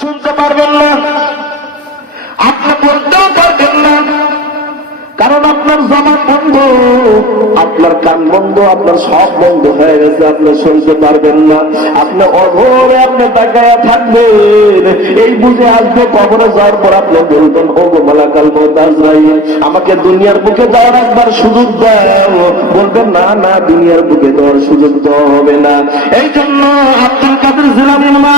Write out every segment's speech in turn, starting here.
শুনতে পারবেন না, আপনি বলতেও পারবেন না, কারণ আপনার জবান বন্ধ, আপনার কান বন্ধ, আপনার সব বন্ধ হয়ে গেছে, আপনি শুনতে পারবেন না। আপনি অঘরে আপনি তাকায়া থাকবেন, এই বুঝে আসবে কবরে যাওয়ার পর আপনি বলবেন, ও গো মালাকাল মউত আজরাইল, আমাকে দুনিয়ার বুকে যাওয়ার একবার সুযোগ দাও। বলবেন না না, দুনিয়ার বুকে যাওয়ার সুযোগ দেওয়া হবে না। এই জন্য আব্দুল কাদের জিলানীর মা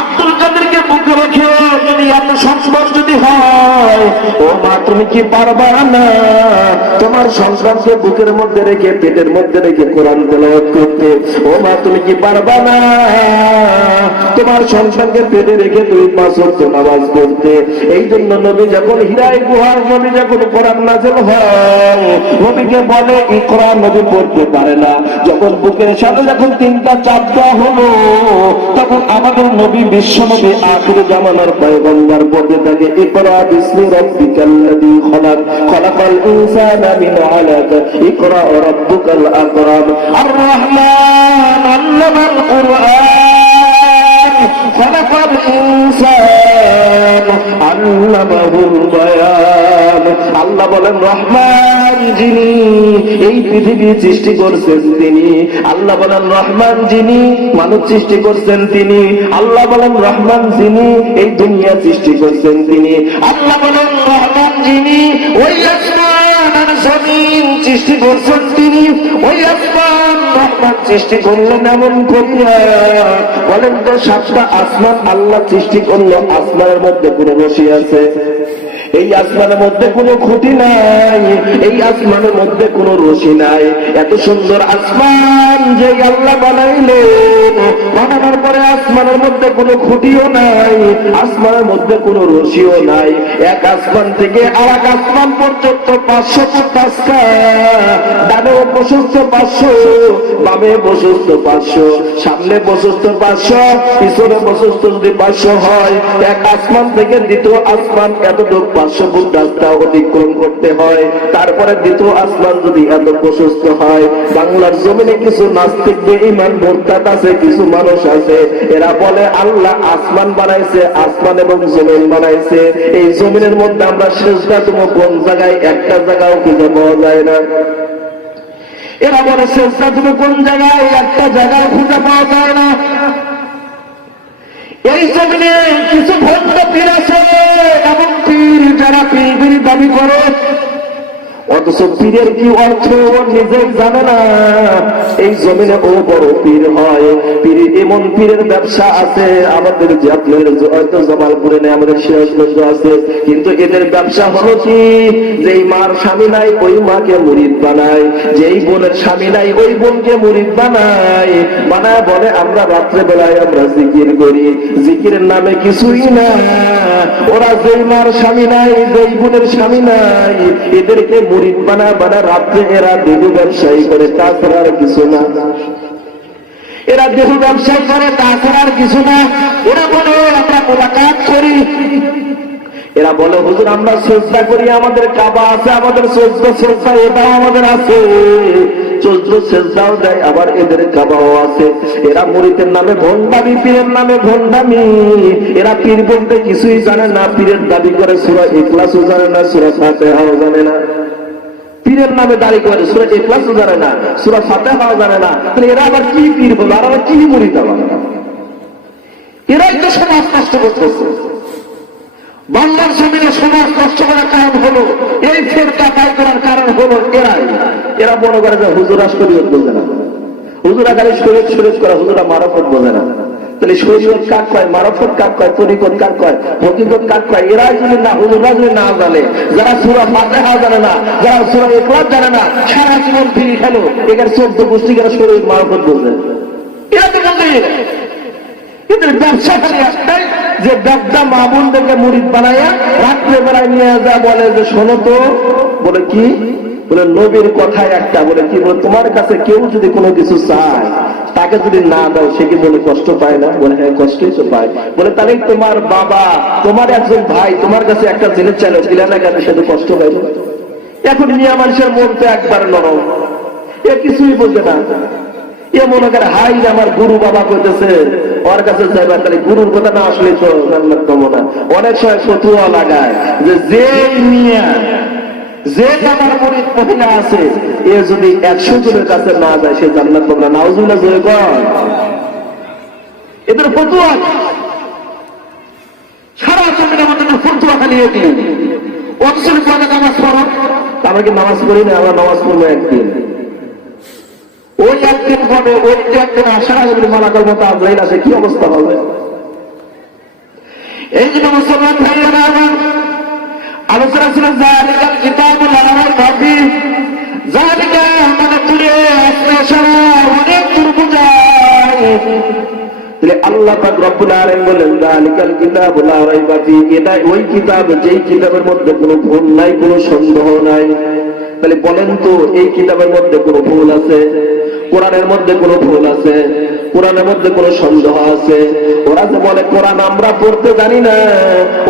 আব্দুল কাদেরকে বুকে রেখে যদি এত সংস্পর্শ যদি হয়, ও মা তুমি কি পারবা না তোমার সন্তানকে বুকের মধ্যে রেখে পেটের মধ্যে রেখে কোরআন তেলাওয়াত করতে? ও মা তুমি কি পারবা না তোমার সন্তানকে পেটে রেখে 2 পাঁচ ওয়াক্ত নামাজ পড়তে? এই জন্য নবী যখন হীরায় গুহার নবী যখন কোরআন নাযিল হয়, নবীকে বলে ইকরা, নবী পড়তে পারে না। যখন বুকের সাথে যখন 3টা চাপ দেওয়া হলো, তখন আমাদের নবী বিশ্বনবী আখির জামানার পয়গম্বর পড়তে থাকে, ইকরা বিসমি রাব্বিকাল্লাযী খলাক, খলাকাল ইনসানা মিন আলাক, ইকরা রাব্বুকাল আকরাম, আর রহমান আল্লামাল কুরআন, খলাকাল ইনসান আল্লামাহুল বায়ান। আল্লাহ বলেন রহমান যিনি এই পৃথিবী সৃষ্টি করছেন তিনি, আল্লাহ বলেন রহমান যিনি মানুষ সৃষ্টি করছেন তিনি, আল্লাহ বলেন রহমান যিনি এই দুনিয়া সৃষ্টি করছেন তিনি, আল্লাহ বলেন রহমান যিনি ওই আসমান আর জমিন সৃষ্টি করছেন তিনি। ওই আসমান রহমান সৃষ্টি করলেন এমন করিয়া, বলেন তো 7টা আসমান আল্লাহ সৃষ্টি করলো, আসমানের মধ্যে কোনো রশি আছে? এই আসমানের মধ্যে কোনো খুঁটি নাই, এই আসমানের মধ্যে কোনো রশি নাই। এত সুন্দর আসমান যে আল্লাহ বানাইলেন, বানানোর পরে আসমানের মধ্যে কোনো খুঁটিও নাই, আসমানের মধ্যে কোনো রশিও নাই। এক আসমান থেকে আর এক আসমান পর্যন্ত 550 টা, ডানে প্রশস্ত 500, বামে প্রশস্ত 500, সামনে প্রশস্ত 500, পিছনে প্রশস্ত যদি 500 হয়, এক আসমান থেকে দ্বিতীয় আসমান এতটুকু 500 ফুট রাস্তা অতিক্রম করতে হয়। তারপরে দ্বিতীয় আসমান যদি এত প্রশস্ত হয়, বাংলার জমিনে কিছু নাস্তিক বেঈমান মুরতাদ আছে, কিছু মানুষ আছে, এরা বলে আল্লাহ আসমান বানাইছে, আসমান এবং জমিন বানাইছে, এই জমিনের মধ্যে আমরা সেজদা দেব কোন জায়গায়? একটা জায়গাও খুঁজে পাওয়া যায় না। এরা বলে সেজদা দেব কোন জায়গায়? একটা জায়গায় খুঁজে পাওয়া যায় না। এই জমিনে কিছু ভণ্ড পীর আছে, এমন পীর যারা পীর দাবি করে, অথচ পীরের কি অর্থ ও নিজেই জানে না। এই জমিনে ও বড় পীর হয়, পীর এমন পীরের ব্যবসা আছে আমাদের যে আপনার হয়তো জামালপুরে নেই, আমাদের সিরাজগঞ্জ আছে, কিন্তু এদের ব্যবসা হলো কি, যেই মার স্বামী নাই ওই মাকে মুরিদ বানায়, যেই বোনের স্বামী নাই ওই বোনকে মুরিদ বানায়, বানায় বলে আমরা রাত্রে বেলায় আমরা জিকির করি, জিকিরের নামে কিছুই না। ওরা যেই মার স্বামী নাই, যেই বোনের স্বামী নাই, এদেরকে মুরিদ বানা রাত্রে এরা দেহ ব্যবসায়ী করে, তাছাড়া আর কিছু না। এরা দেহ ব্যবসায়ী করে, তাছাড়া আর কিছু না। এরা বলে আমরা মোলাকাত করি, এরা বলে হুজুর আমরা সেজদা করি, আমাদের কাবা আছে, আমাদের সেজদা এটাও আমাদের আছে, সেজদাও দেয়, আবার এদের কাবাও আছে। এরা মুরিদের নামে ভণ্ডামি, পীরের নামে ভণ্ডামি। এরা পীর বলতে কিছুই জানে না, পীরের দাবি করে সূরা ইখলাসও জানে না, সূরা ফাতিহাও জানে না। পীরের নামে দাবি করে সূরা ইখলাসও জানে না, সূরা ফাতিহাও জানে না। তাহলে এরা আবার কি পীর হলো, আর আবার কি মুরিদ আবার? এরাই তো সমাজ নষ্ট করতেছে। বাংলার জমিনে সমাজ নষ্ট করার কারণ হলো, এই ফেরকা দায় করার কারণ হলো এরাই। এরা মনে করে যে হুজুরা শরীয়ত বোঝে না, হুজুরা খালি শরীয়ত করা, হুজুরা মারফত বোঝে না। তাহলে শরীয়ত কাক কয়, মারফত কাক কয়, তরিকত কাক কয়, হকিকত কাক কয়? এরাই যদি না, হুজুরা যদি না জানে, যারা সূরা ফাতিহা জানে না, যারা সূরা ইখলাস জানে না, সারা জীবন ফিরি খেলো, এদের 14 গোষ্ঠী গেলে শরীয়ত মারফত বোঝে, এরা তো বোঝে। এদের ব্যবসা খালি একটাই, যে ব্যবসা মা বোনদেরকে মুরিদ বানাইয়া রাত্রে বেলায় নিয়ে যা বলে যে শোনো তো, বলে কি বলে নবীর কথায় একটা, বলে কি বলে তোমার কাছে কেউ যদি কোনো কিছু চায়, তাকে যদি না দাও সে কি বলে কষ্ট পায় না? বলে হ্যাঁ কষ্টই তো পায়। বলে তাহলে তোমার বাবা, তোমার একজন ভাই তোমার কাছে একটা জিনিস চাইলো, দিলে না কেন? সে তো কষ্ট পাইল। এখন মিয়া মানুষের মন তো একবার নরম, এ কিছুই বোঝে না। এ মনে করে হাই আমার গুরু বাবা কইতেছে ওর কাছে যাইবা, তাহলে গুরুর কথা না আসলে তো জান্নাত পাবো না। অনেক সময় ফতুয়া লাগায় যে মিয়া যে আমার মুরিদ মহিলা আছে এ যদি 100 জনের কাছে না যায় সে জান্নাত পাবে না। নাউজুবিল্লাহ জোরে কর। এদের ফতুয়া সারা জমিনের মধ্যে ফতুয়া খালি এটি। অবসর পরে নামাজ পড়ো, আমরা কি নামাজ পড়ি না? আমরা নামাজ পড়বো একদিন, ওই একদিন পরে ওই একদিন আসার আগে মালাকার মতো আজরাইল আসে, কি অবস্থা হবে? এই জন্য মুসলমান ভাইয়েরা আমার আলোচনা ছিল জালিকাল কিতাবুল লা রাইবা ফীহি, জালিকা মানে দূরে আসলে সারা অনেক দূর বোঝায়। আল্লাহ পাক রব্বুল আলামিন বলেন জালিকাল কিতাবুল লা রাইবা ফীহি, এটা ওই কিতাব যেই কিতাবের মধ্যে কোনো ভুল নাই, কোনো সন্দেহ নাই। তাহলে বলেন তো এই কিতাবের মধ্যে কোনো ভুল আছে? কোরআনের মধ্যে কোনো ভুল আছে? কোরআনের মধ্যে কোনো সন্দেহ আছে? ওরা যে বলে কোরআন আমরা পড়তে জানি না,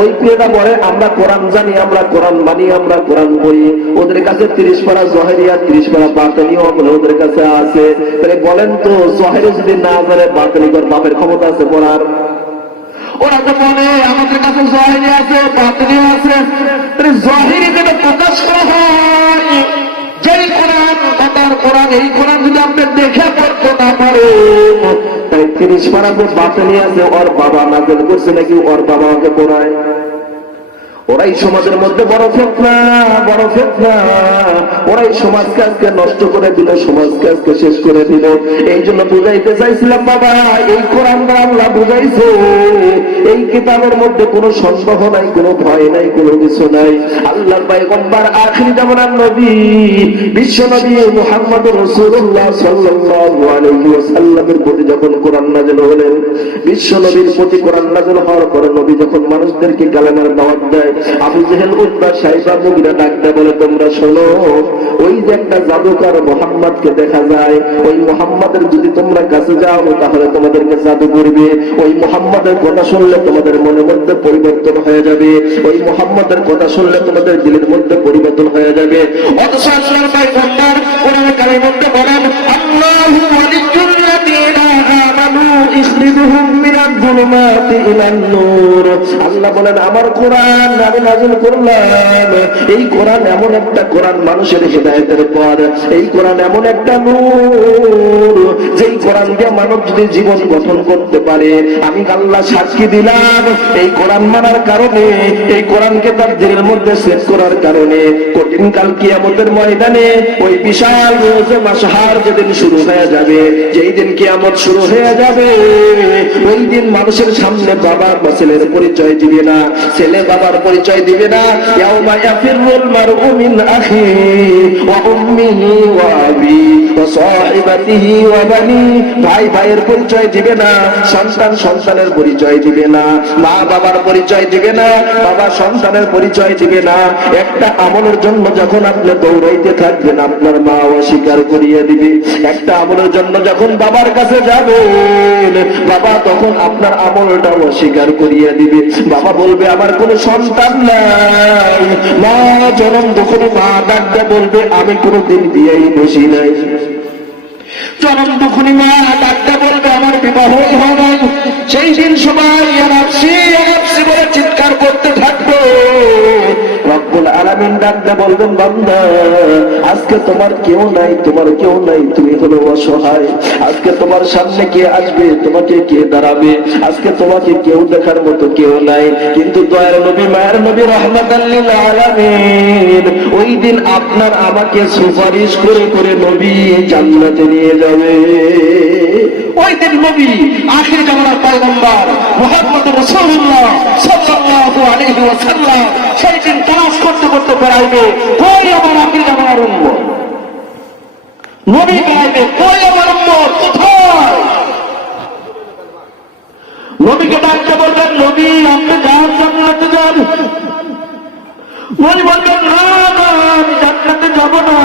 ওই প্রিয়টা বলে আমরা কোরআন জানি, আমরা কোরআন মানি, আমরা কোরআন পড়ি। ওদের কাছে 30 পারা জহেরিয়া 30 পারা বাতিনিও বলে ওদের কাছে আছে। তাহলে বলেন তো জহেরি যদি না জানে বাতিনি কর বাপের ক্ষমতা আছে পড়ার? ওরা তো বলে আমাদের কাছে জহেরি আছে বাতিনিও আছে। তাহলে জহেরি যেটা প্রকাশ করা হয় যেই কোরআন কথার কোরআন, এই কোরআন যদি আপনি দেখে পড়তে না পারে, তাই 30 পারা বাতিনি আছে ওর বাবা নাযিল করছে নাকি ওর বাবা ওকে পড়ায়? ওরাই সমাজের মধ্যে বড় ফিতনা, বড় ফিতনা। ওরাই সমাজকে আজকে নষ্ট করে দিল, সমাজকে আজকে শেষ করে দিল। এই জন্য বুঝাইতে চাইছিলাম বাবা, এই কোরআনটা আল্লাহ বুঝাইছে, এই কিতাবের মধ্যে কোনো সন্দেহ নাই, কোনো ভয় নাই, কোনো কিছু নাই। আল্লাহর পয়গম্বর আখিরি জামানার নবী বিশ্ব নবী মুহাম্মদুর রাসূলুল্লাহ সাল্লাল্লাহু আলাইহি ওয়াসাল্লামের প্রতি যখন কোরআন নাযিল হলেন, বিশ্ব নবীর প্রতি কোরআন নাযিল হওয়ার পরে নবী যখন মানুষদেরকে কালেমার দাওয়াত দেয়, আবু জেহেল উতবা সাইবা মুগিরা ডাক দেয়, বলে তোমরা শোনো, ওই যে একটা জাদুকর মুহাম্মদকে দেখা যায়, ওই মুহাম্মদের যদি তোমরা কাছে যাও তাহলে তোমাদেরকে জাদু করবে। ওই মুহাম্মদের কথা শুনলে তোমাদের মনের মধ্যে পরিবর্তন হয়ে যাবে, ওই মুহাম্মদের কথা শুনলে তোমাদের দিলের মধ্যে পরিবর্তন হয়ে যাবে। অথচ আল্লাহর পয়গম্বর কোরআনে কারিমের মধ্যে বলেন আল্লাহু ওয়ালিয়্যুল্লাযীনা আমানু ইখরিজুহুম মিনাজ যুলুমাতি ইলান নূর। আল্লাহ বলেন আমার কোরআন আমি নাযিল করলাম, এই কোরআন এমন একটা কোরআন মানুষের হিদায়াতের পথ, এই কোরআন এমন একটা নূর যেই কোরআন দিয়ে মানব যদি জীবন গঠন করতে পারে। আমি আল্লাহ সাক্ষী দিলাম, এই কোরআন মানার কারণে, এই কোরআনকে তার দিলের মধ্যে সেট করার কারণে কঠিন কাল কিয়ামতের ময়দানে ওই বিশাল রোজে মাসহার যেদিন শুরু হয়ে যাবে, যেই দিন কিয়ামত শুরু হয়ে যাবে, ওই দিন মানুষের সামনে বাবা বা ছেলের পরিচয় দিবে না, ছেলে বাবার পরিচয় দিবে না। ইয়াউমা ইয়াফিরুল মারউ মিন আখিহি ওয়া উম্মিহি ওয়া আবি ওয়া সাহিবাতিহি ওয়া বানি। ভাই ভাইয়ের পরিচয় দিবে না, সন্তান সন্তানের পরিচয় দিবে না, মা বাবার পরিচয় দিবে না, বাবা সন্তানের পরিচয় দিবে না। একটা আমলের জন্য যখন আপনি দৌড়াইতে থাকবেন আপনার মা অস্বীকার করিয়ে দিবে। একটা আমলের জন্য যখন বাবার কাছে যাবেন বাবা তখন আপনার আমলটা অস্বীকার করিয়ে দিবে। বাবা বলবে আমার কোনো সন্তান নাই, মা জনম দুঃখে মা ডাকতে বলবে আমি কোনোদিন বিয়েই বসি নাই। জনম দুঃখী মা ডাকতে বলবে আমার বিবাহই হয় নাই। সেই দিন সবাই এনাফসি এনাফসি বলে চিৎকার করতে থাকবে। রব্বুল আলামিন ডাকতে বলবেন বান্দা আজকে তোমার কেউ নাই, তোমার কেউ নাই, তুমি হলো অসহায়। আজকে তোমার সামনে কে আসবে, তোমাকে কে দাঁড়াবে, আজকে তোমাকে কেউ দেখার মতো কেউ নাই। কিন্তু দয়ার নবী মায়ের নবী রাহমাতাল লিল আলামিন ওই দিন আপনার আমাকে সুপারিশ করে করে নবী জান্নাতে নিয়ে যাবে। ওই দিন নবী আখির জামানার পয়গম্বর মুহাম্মদুর রাসূলুল্লাহ সাল্লাল্লাহু আলাইহি ওয়াসাল্লাম সেই দিন তালাশ করতে করতে বেড়াইবে, কই আমার আখির জামানার উম্মত? নবী বেড়াইবে, কই আমার উম্মত কোথায়? নবীকে ডাকতে বলবেন নবী আপনি যান জান্নাতে যান। নবী বলবেন না না আমি জান্নাতে যাব না,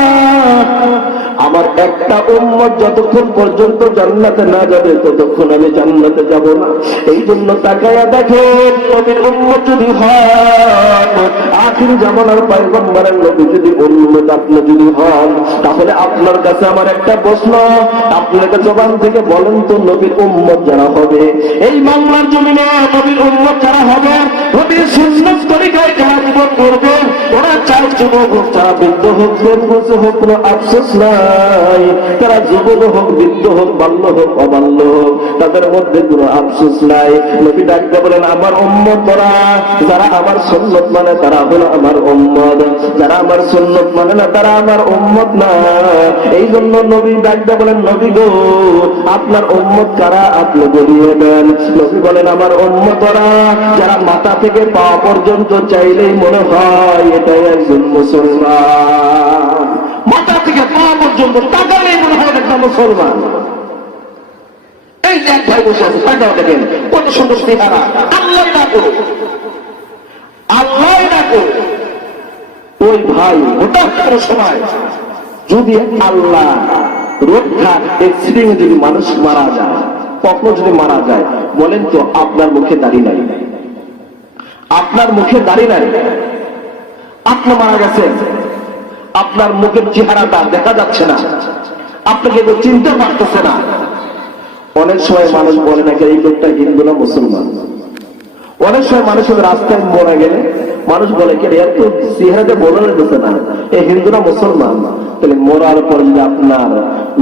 আমার একটা উম্মত যতক্ষণ পর্যন্ত জান্নাতে না যাবে ততক্ষণ আমি জান্নাতে যাব না। এই জন্য তাকায়া দেখেন নবীর উম্মত যদি হয় আখির জামানার পয়গম্বরের নবী যদি উম্মত আপনি যদি হন, তাহলে আপনার কাছে আমার একটা প্রশ্ন, আপনাকে জবান থেকে বলেন তো, নবীর উম্মত যারা হবে, এই বাংলার জমিনে নবীর উম্মত যারা হবে, নবীর সুন্নাত তরিকায় যারা জীবন করবে, ওরা চাই যুবক হোক, যারা বৃদ্ধ হোক, হোক, কোনো আফসোস নাই। তারা যুবক হোক, বৃদ্ধ হোক, বাল্য হোক, অবাল্য হোক, তাদের মধ্যে কোনো আফসোস নাই। নবী ডাকতে বলেন, আমার উম্মত ওরা যারা আমার সুন্নাত মানে তারা হলো আমার উম্মত, যারা আমার সুন্নাত মানে না তারা আমার উম্মত না। এই জন্য নবী ডাকতে বলেন, নবী গো আপনার উম্মত কারা আপনি বলিয়ে দেন। নবী বলেন, আমার উম্মত ওরা যারা মাথা থেকে পা পর্যন্ত চাইলেই মনে হয় এটাই একজন মুসলমান। মাথা থেকে পা পর্যন্ত তাকালেই মনে হয় একটা মুসলমান। এই যে এক ভাই বসে আছে, তাকাও দেখেন কত সুন্দর চেহারা। আল্লাহ না করো, আল্লাহ না করো, ওই ভাই হঠাৎ করে সময় যদি আল্লাহ রক্ষা এক্সিডেন্টে যদি মানুষ মারা যায়, কখনো যদি মারা যায়, বলেন তো আপনার মুখে দাড়ি নাই, আপনার মুখে দাড়ি নাই, আপনি মারা গেছেন, আপনার মুখের চেহারাটা দেখা যাচ্ছে না, আপনাকে কেউ চিনতে পারতেছে না। অনেক সময় মানুষ বলে নাকি এই লোকটা হিন্দু না মুসলমান। অনেক সময় মানুষের রাস্তায় মরে গেলে মানুষ বলে কে এর তো চেহারাতে বোঝা যেতেছে না এই হিন্দু না মুসলমান। তাহলে মরার পর যদি আপনার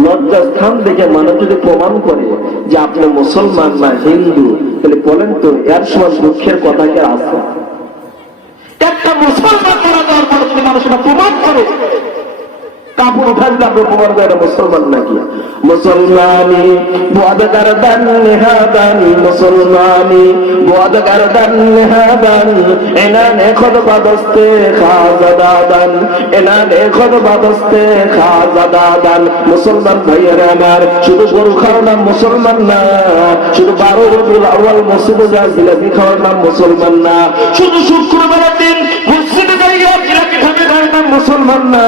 লজ্জাস্থান দেখে মানুষ যদি প্রমাণ করে যে আপনি মুসলমান না হিন্দু, তাহলে বলেন তো এর সময় দুঃখের কথা কি আছে? একটা মুসলমান মারা যাওয়ার পর যদি মানুষ প্রমাণ করে, কাপড় উঠা দিলে আপনি প্রমাণ করে এটা মুসলমান নাকি? মুসলমানি বুয়াদগারদান নেহাদান, মুসলমানি বুয়াদগারদান নেহাদান, এনানে খোদ বাদস্তে খাজাদাদান, এনানে খোদ বাদস্তে খাজাদাদান। মুসলমান ভাইয়েরা আমার, শুধু গরু খাওয়ার নাম মুসলমান না, শুধু 12 রবিউল আউয়াল মসজিদে যা জিলাপি খাওয়ার নাম মুসলমান না, শুধু শুক্রবারের দিন মসজিদে যাইয়া জিলাপি খাবে তার নাম মুসলমান না।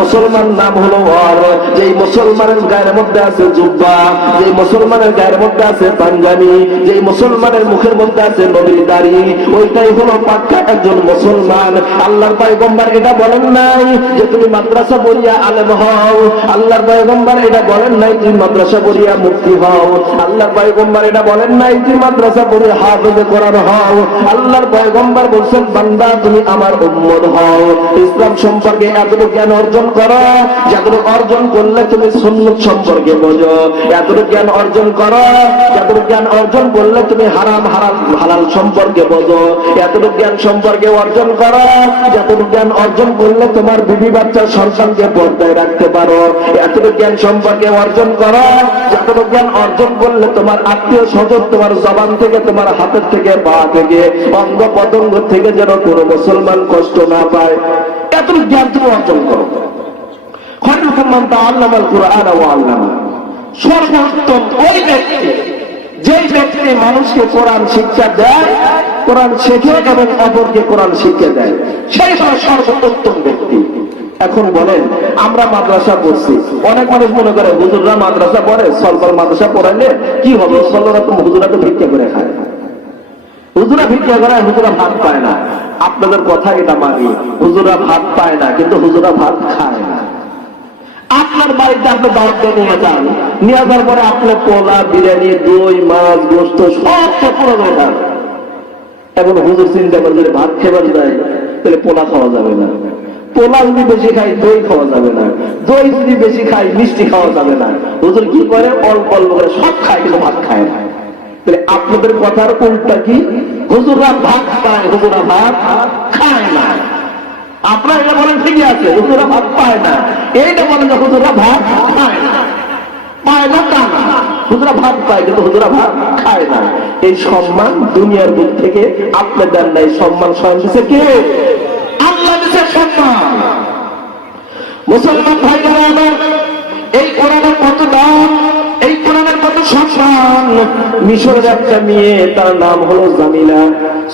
মুসলমান নাম হলো ওর যেই মুসলমানের গায়ের মধ্যে আছে জুব্বা, যেই মুসলমানের গায়ের মধ্যে আছে পাঞ্জাবি, যেই মুসলমানের মুখের মধ্যে আছে নবীর দাড়ি, ওইটাই হলো পাক্কা একজন মুসলমান। আল্লাহর পয়গম্বর এটা বলেন নাই যে তুমি মাদ্রাসা পড়িয়া আলেম হও, আল্লাহর পয়গম্বর এটা বলেন নাই তুমি মাদ্রাসা পড়িয়া মুফতি হও, আল্লাহর পয়গম্বর এটা বলেন নাই তুমি মাদ্রাসা পড়িয়া হাফেজে কোরআন হও। আল্লাহর পয়গম্বর বলছেন, বান্দা তুমি আমার উম্মত হও, ইসলাম সম্পর্কে এতটুকু জ্ঞান অর্জন করো যতটুকু অর্জন করলে তুমি সুন্নাত সম্পর্কে বোঝো, এতটুকু জ্ঞান অর্জন করো যতটুকু জ্ঞান অর্জন করলে তুমি হারাম হালাল সম্পর্কে বোঝো, এতটুকু জ্ঞান সম্পর্কে অর্জন করো যতটুকু জ্ঞান অর্জন করলে তোমার বিবি বাচ্চার সন্তানকে পর্দায় রাখতে পারো, এতটুকু জ্ঞান সম্পর্কে অর্জন করো যতটুকু জ্ঞান অর্জন করলে তোমার আত্মীয় স্বজন তোমার জবান থেকে, তোমার হাতের থেকে, পা থেকে, অঙ্গ পতঙ্গ থেকে যেন কোনো মুসলমান কষ্ট না পায়, এতটুকু জ্ঞান তুমি অর্জন করো। সর্বোত্তম ওই ব্যক্তি যেই ব্যক্তি মানুষকে কোরআন শিক্ষা দেয়, কোরআন শেখে এবং অপরকে কোরআন শিক্ষা দেয়, সেই হলো সর্বোত্তম ব্যক্তি। এখন বলেন, আমরা মাদ্রাসা পড়ছি, অনেক মানুষ মনে করে হুজুররা মাদ্রাসা পড়ে, সলফল মাদ্রাসা পড়াইলে কি হবে, সলরা তো হুজুরা তো ভিক্ষা করে খায়, হুজুরা ভিক্ষা করে, হুজুরা ভাত পায় না। আপনাদের কথা এটা মানি, হুজুরা ভাত পায় না কিন্তু হুজুরা ভাত খায় না। আপনার বাড়িতে আপনি দাওয়াত নিয়ে যান, নিয়ে যাওয়ার পরে আপনার পোলা, বিরিয়ানি, দই, মাছ, গোস্ত সব পুরো হয়ে যান। এখন হুজুর চিন্তা করে যদি ভাত খেবার যায় তাহলে পোলা খাওয়া যাবে না, পোলা যদি বেশি খাই দই খাওয়া যাবে না, দই যদি বেশি খাই মিষ্টি খাওয়া যাবে না। হুজুর কি করে, অল্প অল্প করে সব খায় কিন্তু ভাত খায় না। তাহলে আপনাদের কথার উল্টা কি, হুজুররা ভাত পায়, হুজুরা ভাত খায় না। আপনারা এটা বলেন ঠিকই আছে, হুজুরা ভাত পায় না, এইটা বলেন যে হুজুরা ভাত খায় না, পায় না তা না, হুজুরা ভাত পায় কিন্তু হুজুরা ভাত খায় না। এই সম্মান দুনিয়ার দিক থেকে আপনি দেন নাই, সম্মান স্বয়ং দিচ্ছে কে? আল্লাহ দিচ্ছে সম্মান। মুসলমান ভাইরা আমার, এই কোরআনের কত দাম, এই কোরআনের কত সম্মান। মিশরের একটা মেয়ে, তার নাম হলো জামিলা,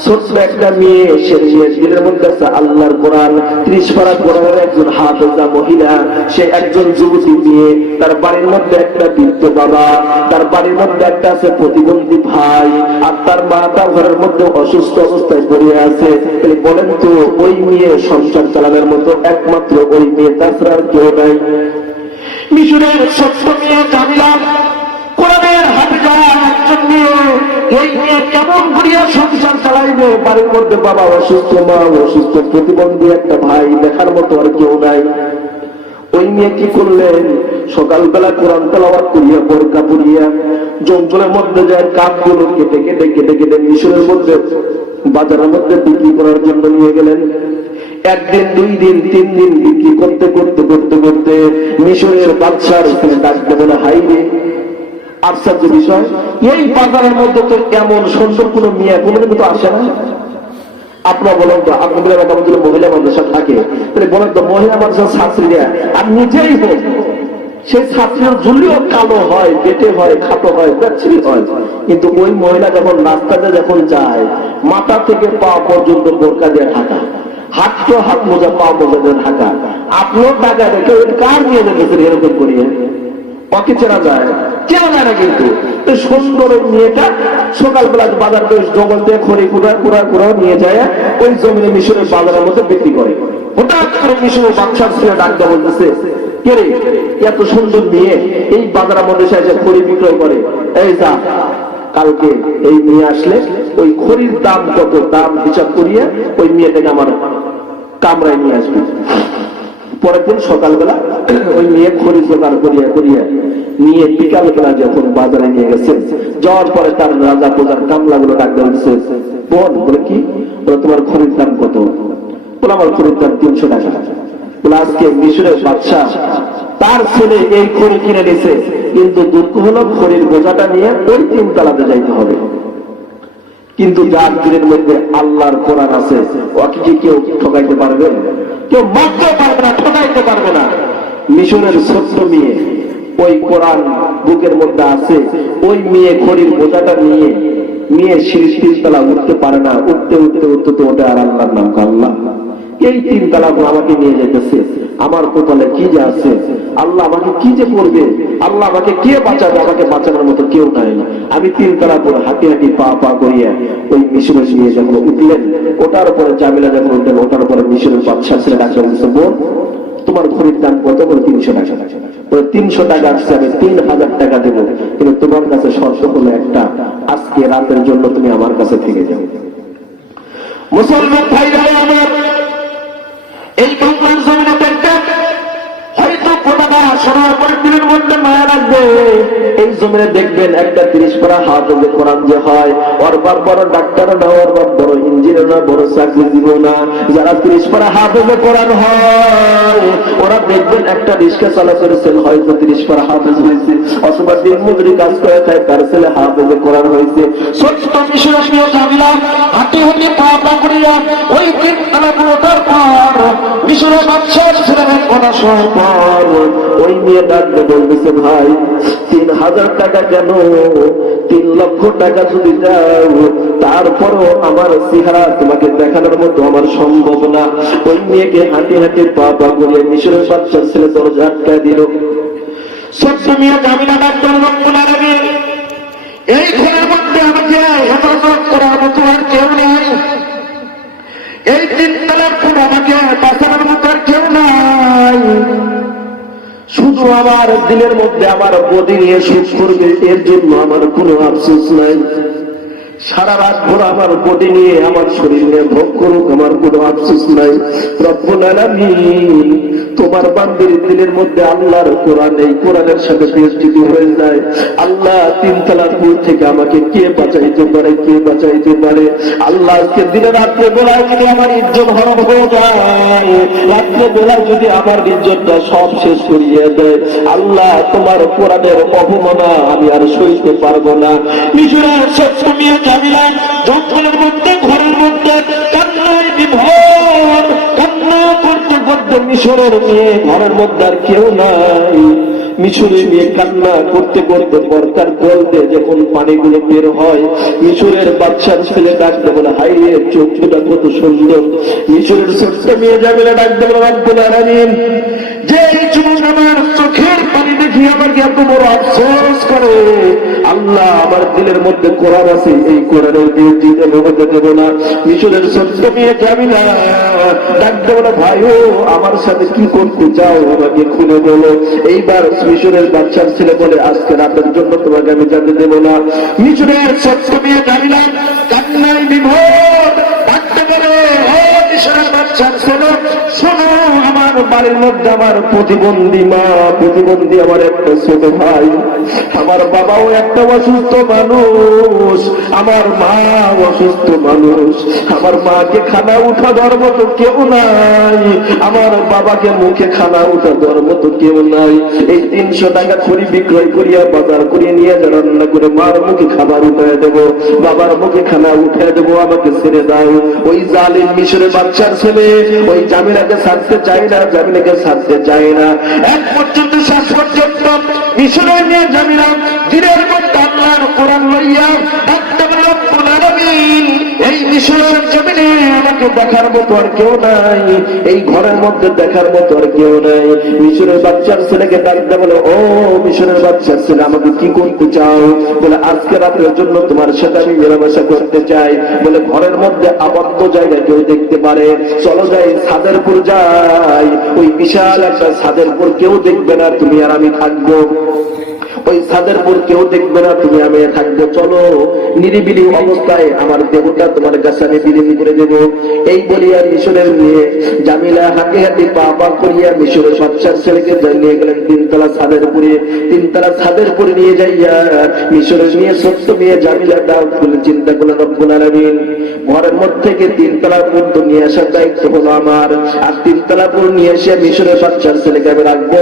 ছোট্ট একটা মেয়ে, সে দিনের মধ্যে আছে আল্লাহর কোরআন, 30 পারা কোরআনের একজন হাফেজা মহিলা, সে একজন যুবতী মেয়ে, তার বাড়ির মধ্যে একটা বৃদ্ধ বাবা, তার বাড়ির মধ্যে একটা আছে প্রতিবন্ধী ভাই, আর তার মাতা ঘরের মধ্যে অসুস্থ অবস্থায় পড়ে আছে। বলেন তো ওই মেয়ে সংসার চালানোর মতো একমাত্র ওই মেয়ে, তাছাড়া আর কেউ নাই। মিশরের ছোট্ট মেয়ে জামিলা, কোরআনের হাফেজা একজন মেয়ে, এই মেয়ে কেমন করিয়া সংসার চালাইবে? বাড়ির মধ্যে বাবা অসুস্থ, মা অসুস্থ, প্রতিবন্ধী একটা ভাই, দেখার মতো আর কেউ নাই। ওই মেয়ে কি করলেন? সকালবেলা কোরআন তেলাওয়াত করিয়া বোরকা পরিয়া জঙ্গলের মধ্যে যায়, কাঠগুলো কেটে কেটে কেটে কেটে মিশরের মধ্যে বাজারের মধ্যে বিক্রি করার জন্য নিয়ে গেলেন। একদিন, 2 দিন, 3 দিন বিক্রি করতে করতে করতে করতে মিশরের বাদশার ওখানে ডাকতে বলে, হাইরে আশ্চর্য বিষয়, এই বাজারের মধ্যে তো এমন সুন্দর কোন মেয়ে কোনদিন তো আসে না। আপনার বলেন তো, আপনাদের এলাকার যদি মহিলা মাদ্রাসা থাকে, তাহলে বলেন তো মহিলা মাদ্রাসার ছাত্রীরা আর নিজেই হোক, সেই ছাত্রীর জুলিও কালো হয়, বেটে হয়, খাটো হয়, ব্যাচ্ছিরি হয়, কিন্তু ওই মহিলা যখন রাস্তাতে যখন যায়, মাথা থেকে পা পর্যন্ত বোরকা দিয়ে ঢাকা, হাত তো হাত মোজা, পা মোজা দিয়ে ঢাকা। আপনিও টাকা রেখে কার নিয়ে যেতেছেন এরকম করিয়ে? ওকে চেনা যায়? চেনা যায় না। কিন্তু সুন্দর ওই মেয়েটা সকালবেলা বাজার করে জঙ্গল থেকে খড়ি কুড়া নিয়ে যায়, ওই জমিনে মিশরের বাজারের মধ্যে বিক্রি করে। হঠাৎ করে মিশরের বাচ্চার ছেলে ডাকতে বলতেছে, কে রে এত সুন্দর মেয়ে এই বাজারের মধ্যে এসে খড়ি বিক্রয় করে? এই যা, কালকে এই মেয়ে আসলে ওই খড়ির দাম কত, দাম হিসাব করিয়ে ওই মেয়েটাকে আমার কামরায় নিয়ে আসবে। পরের দিন সকালবেলা ওই মেয়ে খড়ি জোগাড় করিয়া করিয়া নিয়ে বিকালবেলা যখন বাজারে নিয়ে গেছে, যাওয়ার পরে তার রাজা প্রজার কামলাগুলো ডাকতে বলছে, বোন বলে কি? বলে তোমার খড়ির দাম কত? বলে আমার খড়ির দাম 300 টাকা। বলে আজকে মিশরের বাদশা তার ছেলে এই খড়ি কিনে নিছে, কিন্তু দুঃখ হলো খড়ির বোঝাটা নিয়ে ওই 3 তলাতে যাইতে হবে। কিন্তু যার দিনের মধ্যে আল্লাহর কোরআন আছে, ওকে কি কেউ ঠকাইতে পারবে? কেউ মারতে পারবে না, ঠকাইতে পারবে না। মিশরের ছোট্ট মেয়ে, ওই কোরআন বুকের মধ্যে আছে, ওই মেয়ে খড়ির বোঝাটা নিয়ে মেয়ে সিঁড়ি 3 তলা উঠতে পারে না, উঠতে উঠতে উঠতে তো ওটা আর আল্লাহর নাম আল্লাহ। এই 3 তলা আমাকে নিয়ে যেতেছে, আমার কোথালে কি যে আছে, আল্লাহ আমাকে কি যে করবে, আল্লাহ আমাকে কে বাঁচাবে? আমাকে বাঁচানোর মতো কেউ নাই। আমি 3 তলা করে হাঁটি হাঁটি পা পা করিয়া ওই মিশরের নিয়ে যখন উঠলেন, ওটার উপরে জামিলা যখন উঠলেন, ওটার উপরে মিশরের বাদশা ছেলে ডাক্তার বলছে, বোন তোমার খড়ির দাম কত? বলে 300 টাকা। 300 টাকা আসছে, আমি 3000 টাকা দেব, কিন্তু তোমার কাছে শর্ত হলো একটা, আজকে রাতের জন্য তুমি আমার কাছে থেকে যাও। মুসলমান ভাইরা আমার, এই বাংলার জমিনে দেখবেন হয়তো কোথাটা শোনার পরে দিনের মধ্যে মায়া রাখবে। এই জমিনে দেখবেন একটা 30 পারা হাফেজে কোরআন যে হয়, ওর বাপ বড় ডাক্তার না, ওর বাপ বড় ইঞ্জিনিয়ার না, বড় চাকরিজীবী না, যারা 30 পারা হাফেজে কোরআন হয়, ওরা দেখবেন একটা রিক্সা চালা করেছেন, হয়তো 30 পারা হাফেজ হয়েছে, অথবা দিন মজুরি কাজ করে খায়, তার ছেলে হাফেজে কোরআন হয়েছে। ছোট্ট মিশরীয় জামিলা হাঁটি হাঁটি পা পা করিয়া ওই 3 তলা ওঠার পর মিশরের বাদশার ছেলের কথা শোনার পর ওই মেয়ে ডাকতে বলতেছে, ভাই 3000 টাকা কেন? 3 লক্ষ টাকা যদি দাও, তারপরও আমার চেহারা তোমাকে দেখানোর মতো আমার সম্ভব না। ওই মেয়েকে হাঁটি হাঁটি পা পা করিয়ে মিশরের বাদশার ছেলে দরজা আটকায় দিল। ছোট্ট মেয়ে জামিলা ডাক্তার বলা লাগে, এই ঘরের মধ্যে আমাকে হেফাজত করার মতো আর কেউ নেই, এই 3 তলার পর আমাকে বাঁচানোর মতো আর কেউ নাই, শুধু আমার দিলের মধ্যে আমার বডি নিয়ে সুখ করবে, এর জন্য আমার কোনো আফসোস নাই। সারা রাত ভোর আমার বডি নিয়ে আমার শরীর নিয়ে ভোগ করুক, আমার কোনো আফসোস নাই। রব্বুল আলামিন, তোমার বান্দির দিলের মধ্যে আল্লাহর কোরআন, এই কোরআনের সাথে বেইজ্জতি হয়ে যায়। আল্লাহ 3 তলার উপর থেকে আমাকে কে বাঁচাইতে পারে, কে বাঁচাইতে পারে? আল্লাহ আজকে দিনে রাত্রে বেলায় যদি আমার ইজ্জত হরণ হয়ে যায়, রাত্রে বেলায় যদি আমার ইজ্জতটা সব শেষ করিয়ে দেয়, আল্লাহ তোমার কোরআনের অপমাননা আমি আর সইতে পারবো না। মিশরের ছোট্ট মেয়ে জামিলা জঙ্গলের মধ্যে ঘরের মধ্যে কান্নায় বিভোর, কান্না করতে করতে মিশরের মেয়ে ঘরের মধ্যে আর কেউ নাই। মিশরে নিয়ে কান্না করতে করতে পর্দার গলতে যখন পানিগুলো বের হয়, মিশরের বাদশার ছেলে ডাকতে বলে, হাই রে চোখ দুটা কত সুন্দর। মিশরের ছোট্ট মেয়ে জামিলা ডাকতে বলে, রব্বুল আলামিন, যে যুবক আমার চোখের পানি দেখি আমাকে এত বড় আফসোস করে, আল্লাহ আমার দিলের মধ্যে কোরআন আছে, এই কোরআনের দিয়ে দিতে হতে দেব না। মিশরের ছোট্ট মেয়ে জামিলা ডাকতে বলে, ভাইও আমার সাথে কি করতে চাও আমাকে খুলে বলো। এইবার মিশরের বাচ্চার ছেলে বলে, আজকে রাতের জন্য তোমাকে আমি যেতে দেব না। মিশরের ছোট্ট মেয়ে জামিলা কান্নায় বিভোর ডাকতে বলে, ও মিশরের বাচ্চার ছেলে শোনো, আমার বাড়ির মধ্যে আমার প্রতিবন্ধী মা, প্রতিবন্ধী আমার একটা ছোট ভাই, আমার বাবাও একটা অসুস্থ মানুষ, আমার মা অসুস্থ মানুষ, আমার মাকে খানা উঠা দেওয়ার মতো কেউ নাই, আমার বাবাকে মুখে খানা উঠা দেওয়ার মতো কেউ নাই। এই 300 টাকা খড়ি বিক্রয় করিয়া বাজার করিয়ে নিয়ে রান্না করে মার মুখে খাবার উঠায় দেবো, বাবার মুখে খানা উঠায় দেবো, আমাকে ছেড়ে দাও। ওই জালিম মিশরের বাচ্চার ছেলে ওই জামিলাকে ছাড়তে চায় না, জামিলাকে ছাড়তে চায় না। এক পর্যন্ত শেষ পর্যন্ত মিশরের নিয়ে জামিলা দিনের মধ্যে আল্লাহর কোরআন লইয়া এই মিশরের জমিনে আমাকে দেখার মতো আর কেউ নাই, এই ঘরের মধ্যে দেখার মতো আর কেউ নাই। মিশরের বাচ্চার ছেলেকে ডাকতে বলে, ও মিশরের বাচ্চার ছেলে আমাকে কি করতে চাও? বলে, আজকে রাতের জন্য তোমার সাথে আমি মেলামেশা করতে চাই। বলে, ঘরের মধ্যে আবদ্ধ জায়গা কেউ দেখতে পারে, চলো যাই ছাদেরপুর যাই, ওই বিশাল একটা ছাদেরপুর কেউ দেখবে না, তুমি আর আমি থাকবো, ওই ছাদেরপুর কেউ দেখবে না, তুমি আমি থাকবো, চলো নিরিবিলি অবস্থায় আমার দেহটা তোমার কাছে আমি বিলীন করে দেব। এই বলিয়া মিশরের মেয়ে জামিলা হাতে হাতে পা পা করিয়া মিশরের বাচ্চার ছেলেকে নিয়ে গেলেন 3 তলা ছাদেরপুরে। 3 তলা ছাদেরপুরে নিয়ে যাইয়া মিশরের মেয়ে ছোট্ট মেয়ে জামিলা দাও বলে চিন্তা করলেন, রব্বুল আলামিন, ঘরের মধ্যে থেকে 3 তলা পর্যন্ত নিয়ে আসার দায়িত্ব হলো আমার, আর 3 তলা পর নিয়ে এসে মিশরের বাচ্চার ছেলেকে আমি রাখবো।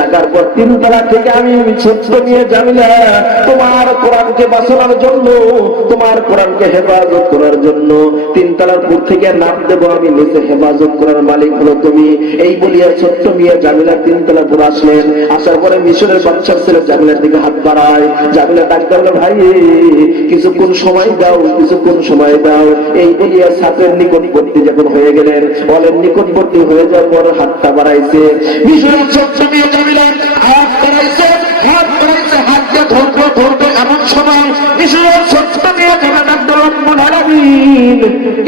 রাখার পর 3 তলা থেকে আমি ছোট্ট নিয়ে জামিলা তোমার কোরআনকে বাঁচানোর জন্য, তোমার কোরআনকে হেফাজত করার জন্য 3 তলার উপর থেকে নাম দেব আমি, নিচে হেফাজত করার মালিক হলো তুমি। এই বলিয়া ছোট্ট মিয়া জামিলা 3 তলা উপর আসলেন। আসার পরে মিশরের বাচ্চার ছেলে জামিলার দিকে হাত বাড়ায়। জামিলা ডাক্তার বলে, ভাই কিছুক্ষণ সময় দাও, কিছুক্ষণ সময় দাও। এই বলিয়া ছাত্রের নিকটবর্তী যখন হয়ে গেলেন, বলেন নিকটবর্তী হয়ে যাওয়ার পর হাতটা বাড়াইছে। মিশরের ছোট্ট মিয়া জামিলা হাত বাড়াইছে, হাত বাড়াইছে, হাত দিয়ে ধরবে ধরবে, এমন সময় মিশরের ছোট্ট মেয়ে জামিলা রব্বুল আলামিন,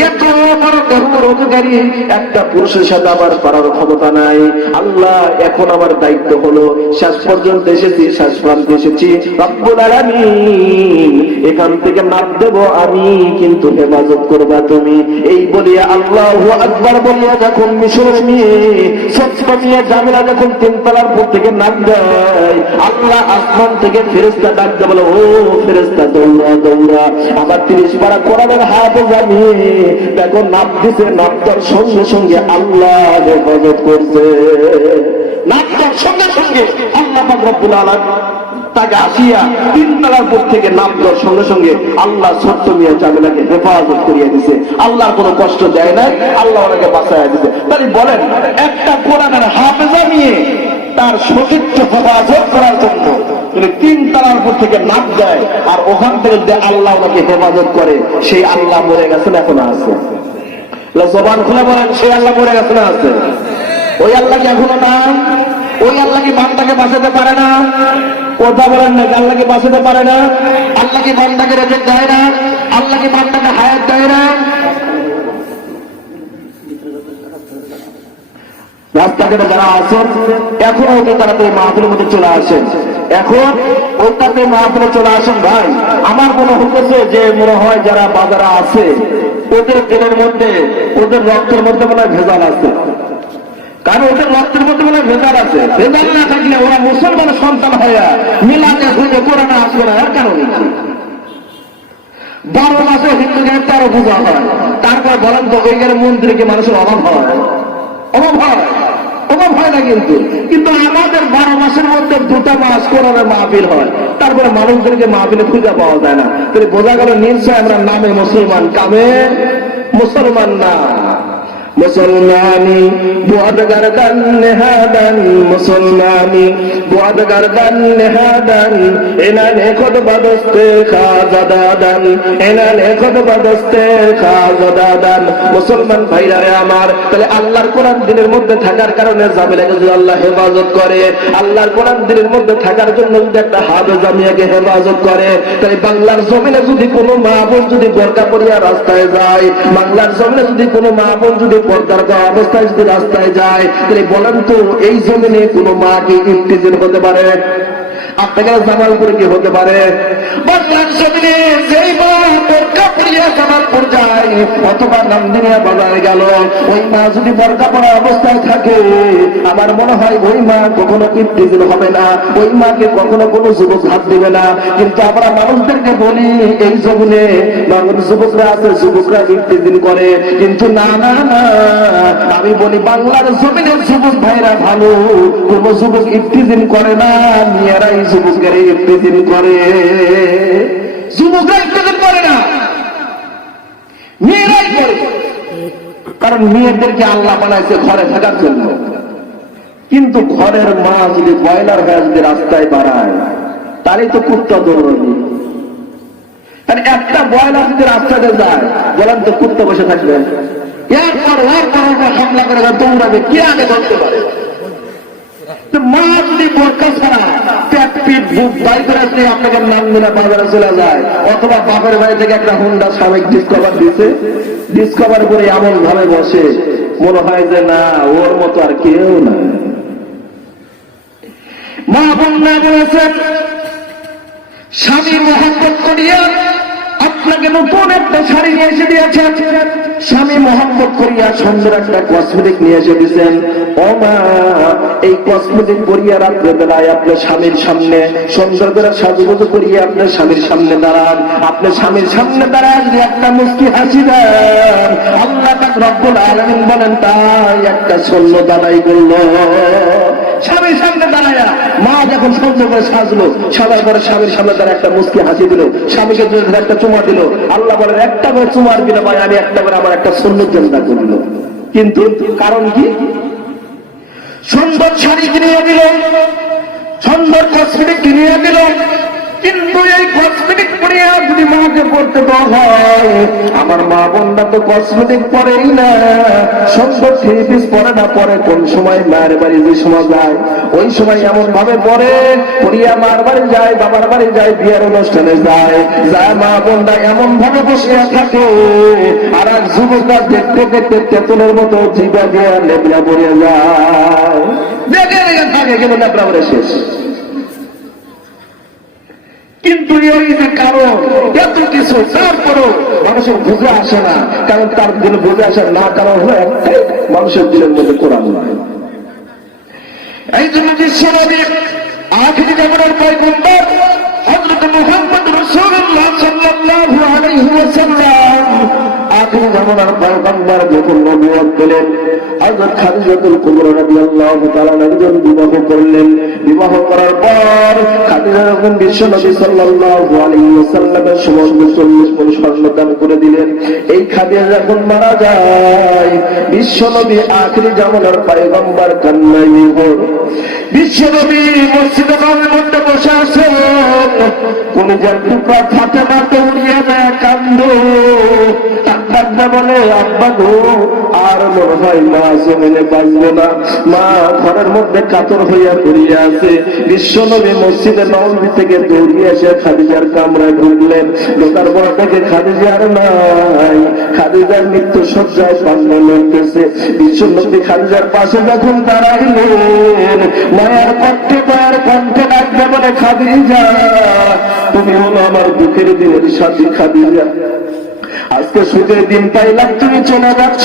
এত বড় ধর্মরোধকারী একটা পুরুষের সাথে আমার পারার ক্ষমতা নাই, আল্লাহ এখন আমার দায়িত্ব হলো, শেষ পর্যন্ত এসেছি, শেষ প্রান্তে এসেছি, রব্বুল আলামিন এখান থেকে নাম দেব আমি, কিন্তু হেফাজত করবা তুমি। এই বলিয়া আল্লাহু আকবার বলিয়া যখন মিশরের মেয়ে ছোট্ট মেয়ে জামিলা যখন 3 তলার উপর থেকে নাম দেয়, আল্লাহ আসমান থেকে ফেরেশতা ডাকতে বলে, ও ফেরেশতা দৌড়া দৌড়া, আবার 30 পারা কোরআনের হাফেজ আমি দেখো নাম দিছে, নামটার সঙ্গে সঙ্গে আল্লাহ হেফাজত করছে, নামটার সঙ্গে সঙ্গে আল্লাহ পাক রব্বুল আলামিন তাকে আসিয়া 3 তলার উপর থেকে নাম দেওয়ার সঙ্গে সঙ্গে আল্লাহ ছোট্ট মিয়া জামিলাকে হেফাজত করিয়ে দিছে। আল্লাহর কোনো কষ্ট দেয় নাই, আল্লাহ ওনাকে বাঁচাইয়া দিছে। তাই বলেন, একটা কোরআনের হাফেজা নিয়ে তার সতীত্ব হেফাজত করার জন্য 3 তলার উপর থেকে নাম দেয়, আর ওখান থেকে যে আল্লাহ ওনাকে হেফাজত করে, সেই আল্লাহ মরে গেছেন, এখনো আছে। জবান খুলে বলেন, সেই আল্লাহ মরে গেছে না আছে? ওই আল্লাহ কি এখনো না? ওই আল্লাহ কি বান্দাকে বাঁচাতে পারে না? কথা বলেন না, আল্লাহ কি বাঁচাতে পারে না? আল্লাহ কি বান্দাকে রেজেক দেয় না? আল্লাহ কি বান্দাকে হায়াত দেয় না? রাস্তাঘাটে যারা আছেন এখন ওই তাড়াতাড়ি মাহফিলের মধ্যে চলে আসেন, এখন ওই তাড়াতাড়ি মাহফিলে চলে আসেন। ভাই আমার মনে হতেছে যে মনে হয় যারা বাজারে আছে ওদের দিনের মধ্যে, ওদের রক্তের মধ্যে মনে হয় ভেজাল আছে, কারণ ওদের রক্তের মধ্যে মনে হয় ভেজাল আছে। ভেজাল না থাকলে ওরা মুসলমানের সন্তান হয়ে মিলাতে হইলে কোরআনে আসবে না, এর কারণ 12 মাসে হিন্দুদের 13 পূজা হয়, তারপর বলেন তো ওইখানে মন্দিরে মানুষের অভাব হয়? অভাব হয়? অভাব হয় না। কিন্তু আমাদের 12 মাসের মধ্যে 2টা মাস কোরআনের মাহফিল হয়, তারপরে মানুষদেরকে মাহফিলে খুঁজে পাওয়া যায় না। তাহলে বোঝা গেল নিশ্চয় আমরা নামে মুসলমান, কামে মুসলমান না। मुसलमानी बुआद गर्दन निहादन मुसलमानी बुआद गर्दन निहादन इन्होंने खुद बदस्ते खाजदादन इन्होंने खुद बदस्ते खाजदादन मुसलमान भाईरा रे आमार তাহলে আল্লাহর কোরআন দিনের মধ্যে থাকার কারণে জামিলাকে যদি আল্লাহ হেফাজত করে, আল্লাহর কোরআন দিনের মধ্যে থাকার জন্য যদি একটা হাফেজ জামিয়াকে হেফাজত করে, তাহলে বাংলার জমিনে যদি কোনো মা বোন যদি বোরকা পরিয়া রাস্তায় যায়, বাংলার জমিনে যদি কোনো মা বোন যদি পর্দার অবস্থায় যদি রাস্তায় যায়, তাহলে বলেন তো এই জমিনে কোনো মা কি ইফতিজির হতে পারে? আপনাকে জামালপুরে কি হতে পারে? বাংলার জমিনে যেই মা বোরকা পরিয়া জামালপুর যায় অথবা নামদিনিয়া বাজারে গেল, ওই মা যদি বোরকা পরা অবস্থায় থাকে, আমার মনে হয় ওই মা কখনো ইফতিজির হবে না, ওই মাকে কখনো কোনো যুবক হাত দিবে না। কিন্তু আমরা মানুষদেরকে বলি এই জমিনে মানুষ যুবকরা আছে, যুবকরা ইফতিজির করে, কিন্তু না না না, আমি বলি বাংলার জমিনে যুবক ভাইরা ভালো, কোন যুবক ইফতিজির করে না, মেয়েরাই যুবকের ইফতিজির করে। যুবকরা ইফতিজির করে না, মেয়েরাই করে, কারণ মেয়েদেরকে আল্লাহ বানাইছে ঘরে থাকার জন্য। কিন্তু ঘরের মা যদি ব্রয়লার হয়ে যদি রাস্তায় বাড়ায়, তারই তো কুত্তা দৌড়াবে। আর একটা ব্রয়লার যদি রাস্তাতে যায়, বলেন তো কুত্তা বসে থাকবে? এরপর হামলা করে দৌড়াবে, কে আগে ধরতে পারে? মা যদি বোরকা ছাড়া পেট পিট বুক বাই করে আপনাকে নামদিনা বাজারে চলে যায়, অথবা বাপের বাড়ি থেকে একটা হুন্ডা সাবেক ডিসকভার দিছে, ডিসকভার করে এমন ভাবে বসে মনে হয় যে না ওর মতো আর কেউ না। মা বোনরা বলেছেন স্বামী মহব্বত করিয়া আপনাকে নতুন একটা শাড়ি নিয়ে এসে দিয়েছেন, স্বামী মহব্বত করিয়া সুন্দর একটা কসমেটিক নিয়ে এসে দিয়েছেন। ও মা, এই কসমেটিক করিয়া রাত্রে বেলায় আপনার স্বামীর সামনে সুন্দর করে সাজুগুজু করিয়া আপনার স্বামীর সামনে দাঁড়ান, আপনার স্বামীর সামনে দাঁড়ান যে একটা মুস্কি হাসি দেন, আল্লাহ পাক রব্বুল আলামিন বলেন তাই একটা শূন্য দাঁড়াই করলো। স্বামীর সামনে দাঁড়ায়া মা যখন সুন্দর করে সাজলো, সাজার পরে স্বামীর সামনে তারা একটা মুস্কি হাসি দিল, স্বামীকে একটা চুমা দিল। আল্লাহ বলে একটা করে চুমার দিলে ভাই আমি একটা করে আমার একটা সুন্নত চিন্তা করল। কিন্তু কারণ কি? সুন্দর শাড়ি কিনিয়ে দিল, সুন্দর কসমেটিক কিনিয়ে দিল, কিন্তু এই কসমেটিক পরে যদি মাকে পড়তে দেওয়া হয়, আমার মা বোনরা তো কসমেটিক পরেই না, সুন্দর থ্রি পিস পরে না, পরে কোন সময় মায়ের বাড়ি যে সময় যায় ওই সময় এমন ভাবে পরে পড়িয়া মার বাড়ি যায়, বাবার বাড়ি যায়, বিয়ের অনুষ্ঠানে যায়, যায় মা বোনরা এমন ভাবে বসিয়া থাকে, আর এক যুবকরা দেখতে দেখতে তেতুলের মতো জিবা দিয়ে লেবড়া পড়িয়া যায়, দেখে দেখে থাকে কিন্তু লেবড়া পরে শেষ। কিন্তু এই যে কারণ এত কিছু, তারপরও মানুষের বুঝে আসে না, কারণ তার দিনে বুঝে আসার না কারণ হলো একটাই, মানুষের দিনের মধ্যে কোরআন নয়। এই জন্য বিশ্বনবী আখিরি জামানার পয়গম্বর হযরত মুহাম্মদ রাসূলুল্লাহ সাল্লাল্লাহু আলাইহি ওয়াসাল্লাম আখিরি জামানার পয়গম্বর যখন নবুয়ত পেলেন, হযরত খাদিজাতুল কুবরা রাদিয়াল্লাহু তাআলা একজন বিবাহ করলেন। বিবাহ করার পর খাদিজা যখন বিশ্বনবী সাল্লাল্লাহু আলাইহি ওয়াসাল্লামের সুবর্ণ 40 মণ স্বর্ণ দান করে দিলেন। এই খাদিজা যখন মারা যায়, বিশ্বনবী আখিরি জামানার পয়গম্বর কান্নায় বিভোর। বিশ্বনবী মসজিদে নববীর মধ্যে বসে আছেন, কলিজার টুকরা ফাতেমা দৌড়িয়ে যায় কান্দো, কান্না বলে আব্বা গো আর মনে হয় মা জমিনে বাঁচবে না, মা ঘরের মধ্যে কাতর হইয়া পড়িয়া আছে। বিশ্বনবী মসজিদে নববী থেকে দৌড়িয়ে এসে খাদিজার কামরায় ঢুকলেন, ঢোকার পর থেকে খাদিজার নাই, খাদিজার মৃত্যু সজ্জায় কান্না লড়তেছে। বিশ্বনবী খাদিজার পাশে যখন দাঁড়াইলেন, মায়ের কণ্ঠে মায়ের কণ্ঠে ডাকবে বলে খাদিজা তুমি হলো আমার দুঃখের দিনের সাথী খাদিজা, আজকে সুখের দিন পাইলাম তুমি চলে যাচ্ছ।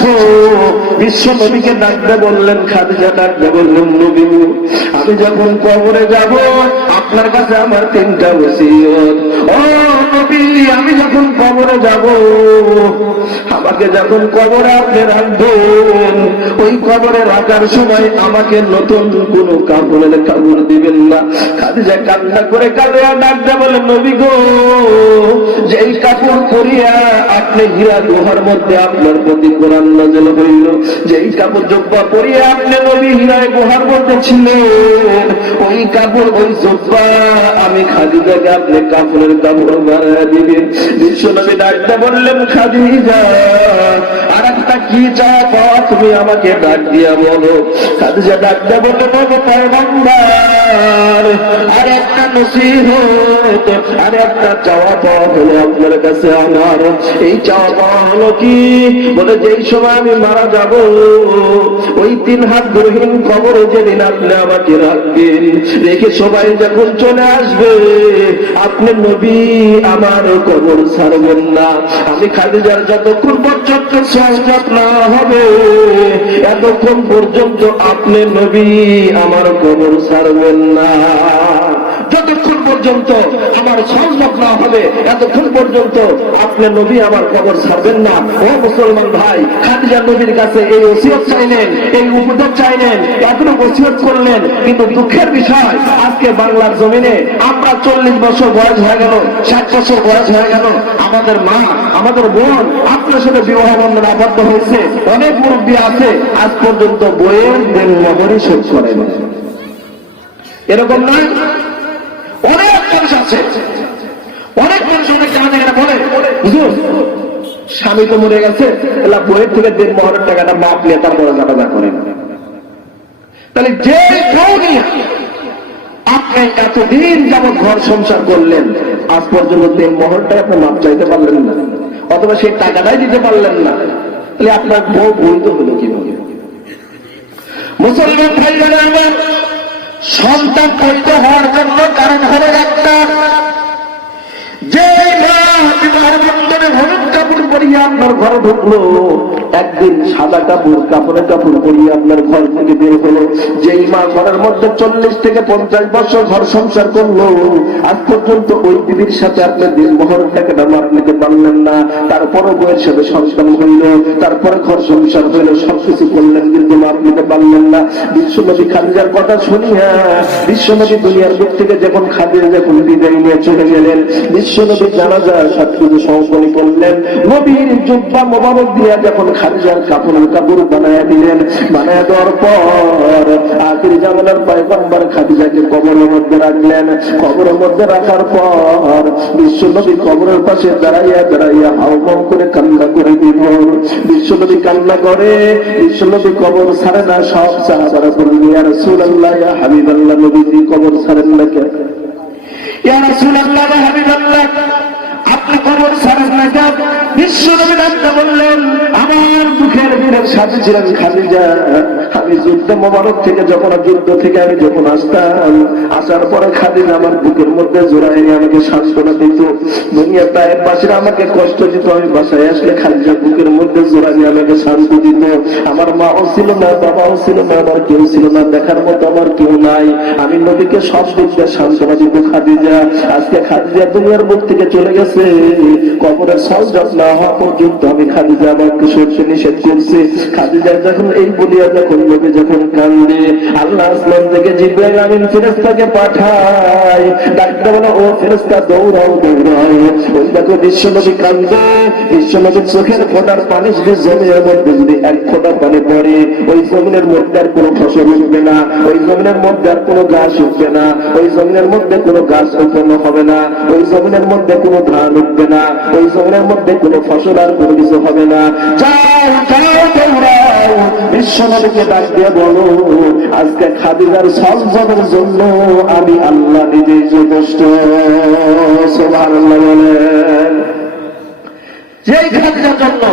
বিশ্ব নবীকে ডাকতে বললেন, খাদিজা ডাকতে বললেন নবী আমি যখন কবরে যাব আপনার কাছে আমার তিনটা ওসিয়ত। ও নবী, আমি যখন কবরে যাব, আমাকে যখন কবরে আপনি রাখবেন, ওই কবরে রাখার সময় আমাকে নতুন কোন কাপড়ের কাপড় দিবেন না। খাদিজা কান্না করে কাঁদিয়া ডাকতে বলে, নবী গো, যেই কাপড় পরিয়া আপনি হীরা গুহার মধ্যে আপনার প্রতি কোরআন নাযিল হইল, যেই কাপড় জুব্বা পরিয়া আপনি নবী হীরা গুহার মধ্যে ছিলেন, ওই কাপড় ওই জুব্বা আমি খাদিজাকে আপনি কাপড়ের কাপড় বানায় দিবেন। বিশ্বনবী ডাকতে বললেন, খাদিজা আর একটা কি চাওয়া তুমি আমাকে ডাক দিয়া বলো। খাদিজা ডাকতে বললেন, নবী পয়গম্বর, আর একটা নসিহত, আর একটা চাওয়া পাওয়া হলো আপনার কাছে আমার। এই চাওয়া পাওয়া হলো কি? বলে, যেই সময় আমি মারা যাব, ওই 3 হাত গহীন কবরে যেদিন আপনি আমাকে রাখবেন, রেখে সবাই যখন চলে আসবে, আপনি নবী আমার কবর ছাড়বেন না। আমি খাদিজার যতক্ষণ পর্যন্ত সহজাত না হবে, এতক্ষণ পর্যন্ত আপনি নবী আমার কবর ছাড়বেন না। যতক্ষণ পর্যন্ত আমার সহজাত না হবে, এতক্ষণ পর্যন্ত আপনি নবী আমার কবর ছাড়বেন না। ও মুসলমান ভাই, খাদিজা নবীর কাছে এই ওসিয়ত চাইলেন, এই উপদেশ চাইলেন, এতটুকু ওসিয়ত করলেন, কিন্তু দুঃখের বিষয় আজকে বাংলার জমিনে আমরা 40 বছর বয়স হয়ে গেল, 60 বছর বয়স হয়ে গেল, আমাদের মা, আমাদের বোন আপনার সাথে বিবাহ বন্ধনে আবদ্ধ হয়েছে, অনেক মুরব্বী আছে আজ পর্যন্ত বইয়ের দেনমোহরই শোধ করেন। এরকম নয়, অনেক মানুষ আছে, অনেক মানুষ অনেক জানা জায়গাটা বলে, হুজুর স্বামী তো মরে গেছে, এলা বইয়ের থেকে দেনমোহরের টাকাটা বাপ নিয়ে তারপরে জানাজা করেন। তাহলে যে কেউ নিয়ে আপনি এতদিন যাবৎ ঘর সংসার করলেন, আজ পর্যন্ত দেনমোহরটাই আপনি মাপ চাইতে পারলেন না, অথবা সেই টাকাটাই দিতে পারলেন না, তাহলে আপনার বউ বৈধ হলো কিভাবে? মুসলমান ভাইরা আমার, সন্তান বৈধ হওয়ার জন্য কারণ হলো একটা, যে মা বিবাহ বন্ধনে হলুদ কাপড় পরিয়ে আপনার ঘরে ঢুকলো, একদিন সাদা কাপড় কাপড়ের কাপড় পরিয়ে আপনার ঘর থেকে বের হলো, যেই মা ঘরের মধ্যে 40 থেকে 50 বছর ঘর সংসার করলো, আজ পর্যন্ত ওই দিদির সাথে আপনি দেনমোহর টাকাটা মাপ নিতে পারলেন না, তারপরও বইয়ের সাথে সন্তান হইল, তারপরে ঘর সংসার হইল, সবকিছু করলেন, কিন্তু মাপ নিতে পারলেন না। বিশ্বনবী খাদিজার কথা শুনিয়া বিশ্বনবী দুনিয়ার বুক থেকে যখন খাদিজা যখন বিদায় নিয়ে চলে গেলেন, বিশ্বনবী জানাজা সবকিছু সম্পন্ন করলেন, নবীর জুব্বা মোবারক দিয়া যখন খাদিজার কাপড়ের কাপড় বানায় দিলেন, বানায় দেওয়ার পর আখির জামানার পয়গম্বর খাদিজাকে কবরের মধ্যে রাখলেন। কবরের মধ্যে রাখার পর বিশ্বনবী কবরের পাশে দাঁড়াইয়া দাঁড়াইয়া হাউমাউ করে কান্না করে দিল। বিশ্বনবী কান্না করে, বিশ্বনবী কবর ছাড়ে না। সব সাহাবারা বললেন, ইয়া রাসূলুল্লাহ, ইয়া হাবিবাল্লাহ, নবীজি কবর ছাড়েন না কেন? ইয়া রাসূলুল্লাহ, ইয়া হাবিবাল্লাহ, আপনি কবর ছাড়েন না কেন? বিশ্বনবী ডাকতে বললেন, আমার দুঃখের দিনের সাথে ছিলেন খাদিজা। আমি যুদ্ধ মোবারক থেকে যখন আমি যখন আসতাম, আসার পরে খাদিজা আমার বুকের মধ্যে জোড়ায় আমাকে সান্ত্বনা দিত। দুনিয়ার তায়েফবাসীরা আমাকে কষ্ট দিত, আমি বাসায় আসলে খাদিজা বুকের মধ্যে জোড়ায় আমাকে শান্তি দিত। আমার মাও ছিল না, বাবাও ছিল না, আমার কেউ ছিল না, দেখার মতো আমার কেউ নাই। আমি নবীকে সব দিক দিয়ে সান্ত্বনা দিত খাদিজা। আজকে খাদিজা দুনিয়ার বুক থেকে চলে গেছে, কবরের সওজত না হওয়া পর্যন্ত আমি খাদিজা আমাকে সরতে নিষেধ করছি। খাদিজা যখন এই বলিয়া যখন নবী যখন কান্দে, আল্লাহ আসমান থেকে জিবরাইল আমিন ফেরেশতাকে পাঠায়, ডাকতে বলে, ও ফেরেশতা দৌড়াও দৌড়াও। ওই দেখো বিশ্বনবী কান্দে, বিশ্বনবীর চোখের ফোঁটার পানি যদি জমিনের মধ্যে যদি এক ফোঁটা পানি পড়ে, ওই জমিনের মধ্যে আর কোনো ফসল উঠবে না, ওই জমিনের মধ্যে আর কোনো গাছ উঠবে না, ওই জমিনের মধ্যে কোনো গাছ উৎপন্ন হবে না, ওই জমিনের মধ্যে কোনো ধান উঠবে না, ওই জমিনের মধ্যে কোনো ফসল আর কোনো কিছু হবে না। যাও যাও দৌড়াও, বিশ্বনবীকে ডাক দিয়ে বলো, আজকে খাদিজার সন্তানের জন্য আমি আল্লাহ নিজেই যথেষ্ট। সুবহানাল্লাহ বলেন। যেই খাদিজার জন্য